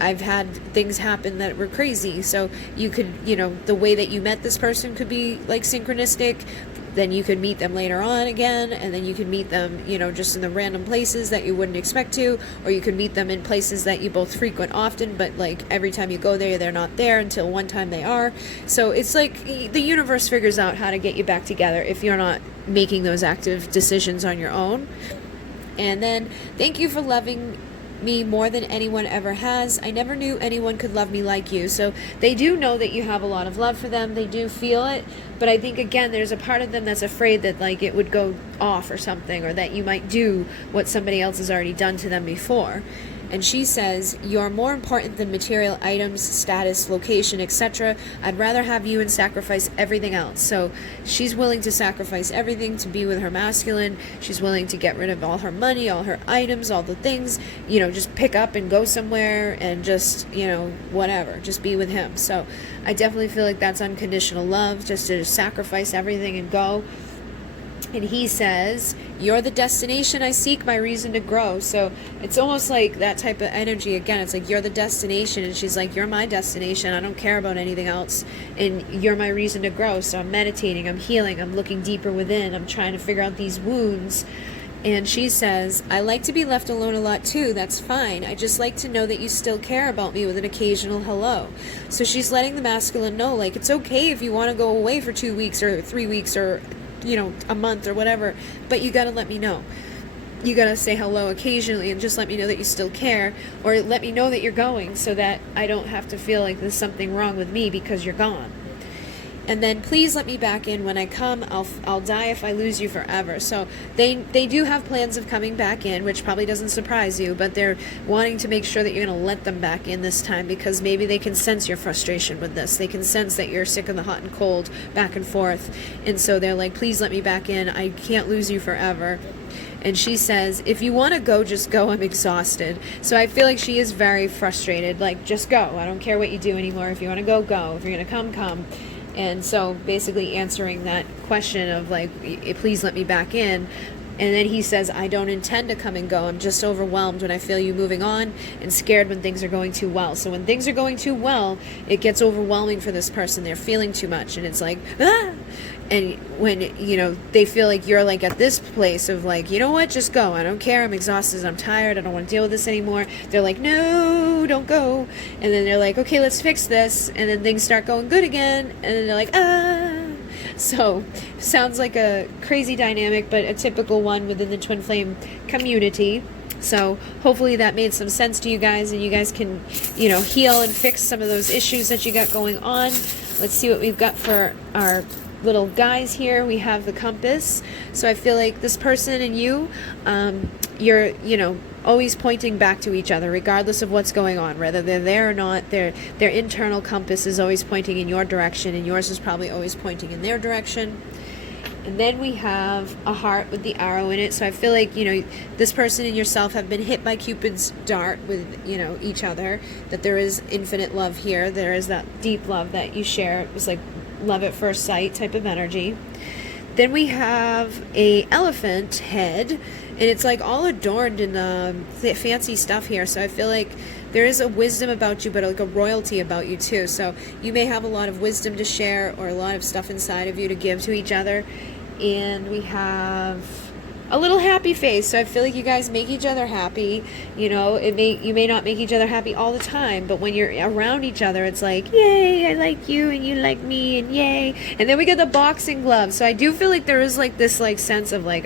I've had things happen that were crazy. So you could, the way that you met this person could be like synchronistic. Then you could meet them later on again, and then you could meet them, just in the random places that you wouldn't expect to, or you could meet them in places that you both frequent often, but like every time you go there, they're not there until one time they are. So it's like the universe figures out how to get you back together if you're not making those active decisions on your own. And then thank you for loving me more than anyone ever has. I never knew anyone could love me like you. So they do know that you have a lot of love for them. They do feel it. But I think, again, there's a part of them that's afraid that, like, it would go off or something, or that you might do what somebody else has already done to them before. And she says, you're more important than material items, status, location, etc. I'd rather have you and sacrifice everything else. So she's willing to sacrifice everything to be with her masculine. She's willing to get rid of all her money, all her items, all the things, you know, just pick up and go somewhere and just, you know, whatever, just be with him. So I definitely feel like that's unconditional love, just to sacrifice everything and go. And he says, you're the destination I seek, my reason to grow. So it's almost like that type of energy. Again, it's like, you're the destination. And she's like, you're my destination. I don't care about anything else. And you're my reason to grow. So I'm meditating, I'm healing, I'm looking deeper within. I'm trying to figure out these wounds. And she says, I like to be left alone a lot too. That's fine. I just like to know that you still care about me with an occasional hello. So she's letting the masculine know, like, it's okay if you want to go away for 2 weeks or 3 weeks or, you know, a month or whatever, but you got to let me know. You got to say hello occasionally and just let me know that you still care, or let me know that you're going so that I don't have to feel like there's something wrong with me because you're gone. And then please let me back in when I come. I'll die if I lose you forever. So they do have plans of coming back in, which probably doesn't surprise you, but they're wanting to make sure that you're going to let them back in this time, because maybe they can sense your frustration with this. They can sense that you're sick of the hot and cold back and forth. And so they're like, please let me back in. I can't lose you forever. And she says, if you want to go, just go. I'm exhausted. So I feel like she is very frustrated. Like, just go. I don't care what you do anymore. If you want to go, go. If you're going to come, come. And so basically answering that question of, like, please let me back in. And then he says, I don't intend to come and go. I'm just overwhelmed when I feel you moving on, and scared when things are going too well. So when things are going too well, it gets overwhelming for this person. They're feeling too much, and it's like, ah! And when, you know, they feel like you're, like, at this place of, like, you know what, just go. I don't care. I'm exhausted. I'm tired. I don't want to deal with this anymore. They're like, no, don't go. And then they're like, okay, let's fix this. And then things start going good again. And then they're like, ah. So, sounds like a crazy dynamic, but a typical one within the Twin Flame community. So, hopefully that made some sense to you guys, and you guys can, you know, heal and fix some of those issues that you got going on. Let's see what we've got for our little guys here. We have the compass. So I feel like this person and you, you're, you know, always pointing back to each other, regardless of what's going on, whether they're there or not. Their internal compass is always pointing in your direction, and yours is probably always pointing in their direction. And then we have a heart with the arrow in it. So I feel like, you know, this person and yourself have been hit by Cupid's dart with, you know, each other, that there is infinite love here. There is that deep love that you share. It was like love at first sight type of energy. Then we have a elephant head, and it's like all adorned in fancy stuff here. So I feel like there is a wisdom about you, but like a royalty about you too. So you may have a lot of wisdom to share, or a lot of stuff inside of you to give to each other. And we have a little happy face. So I feel like you guys make each other happy. You know, you may not make each other happy all the time, but when you're around each other, it's like, yay, I like you and you like me, and yay. And then we get the boxing glove. So I do feel like there is like this like sense of like,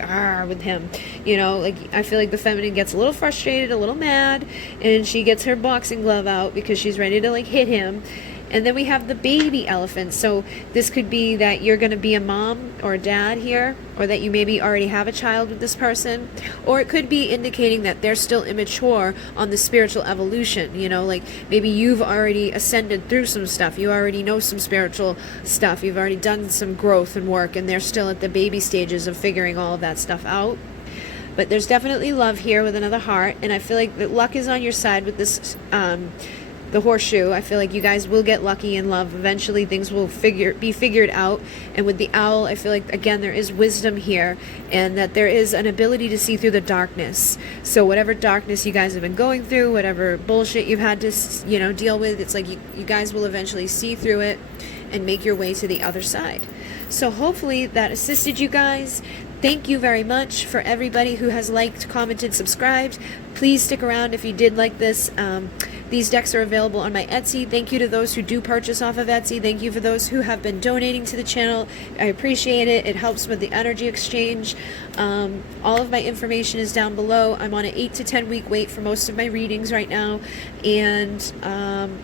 with him, you know, like I feel like the feminine gets a little frustrated, a little mad, and she gets her boxing glove out because she's ready to like hit him. And then we have the baby elephant. So this could be that you're going to be a mom or a dad here, or that you maybe already have a child with this person. Or it could be indicating that they're still immature on the spiritual evolution. You know, like maybe you've already ascended through some stuff. You already know some spiritual stuff. You've already done some growth and work, and they're still at the baby stages of figuring all of that stuff out. But there's definitely love here with another heart. And I feel like that luck is on your side with this the horseshoe. I feel like you guys will get lucky in love. Eventually things will be figured out. And with the owl, I feel like, again, there is wisdom here, and that there is an ability to see through the darkness. So whatever darkness you guys have been going through, whatever bullshit you've had to, you know, deal with, it's like you guys will eventually see through it and make your way to the other side. So hopefully that assisted you guys. Thank you very much for everybody who has liked, commented, subscribed. Please stick around if you did like this. These decks are available on my Etsy. Thank you to those who do purchase off of Etsy. Thank you for those who have been donating to the channel. I appreciate it. It helps with the energy exchange. All of my information is down below. I'm on an 8 to 10 week wait for most of my readings right now, and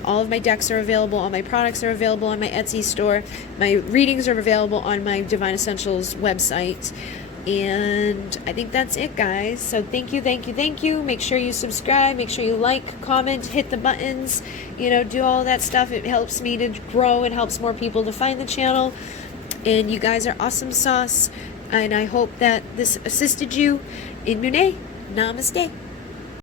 all of my decks are available. All my products are available on my Etsy store. My readings are available on my Divine Essentials website. And I think that's it, guys. So thank you, thank you, thank you. Make sure you subscribe, make sure you like, comment, hit the buttons, you know, do all that stuff. It helps me to grow. It helps more people to find the channel. And you guys are awesome sauce. And I hope that this assisted you in Munay. Namaste.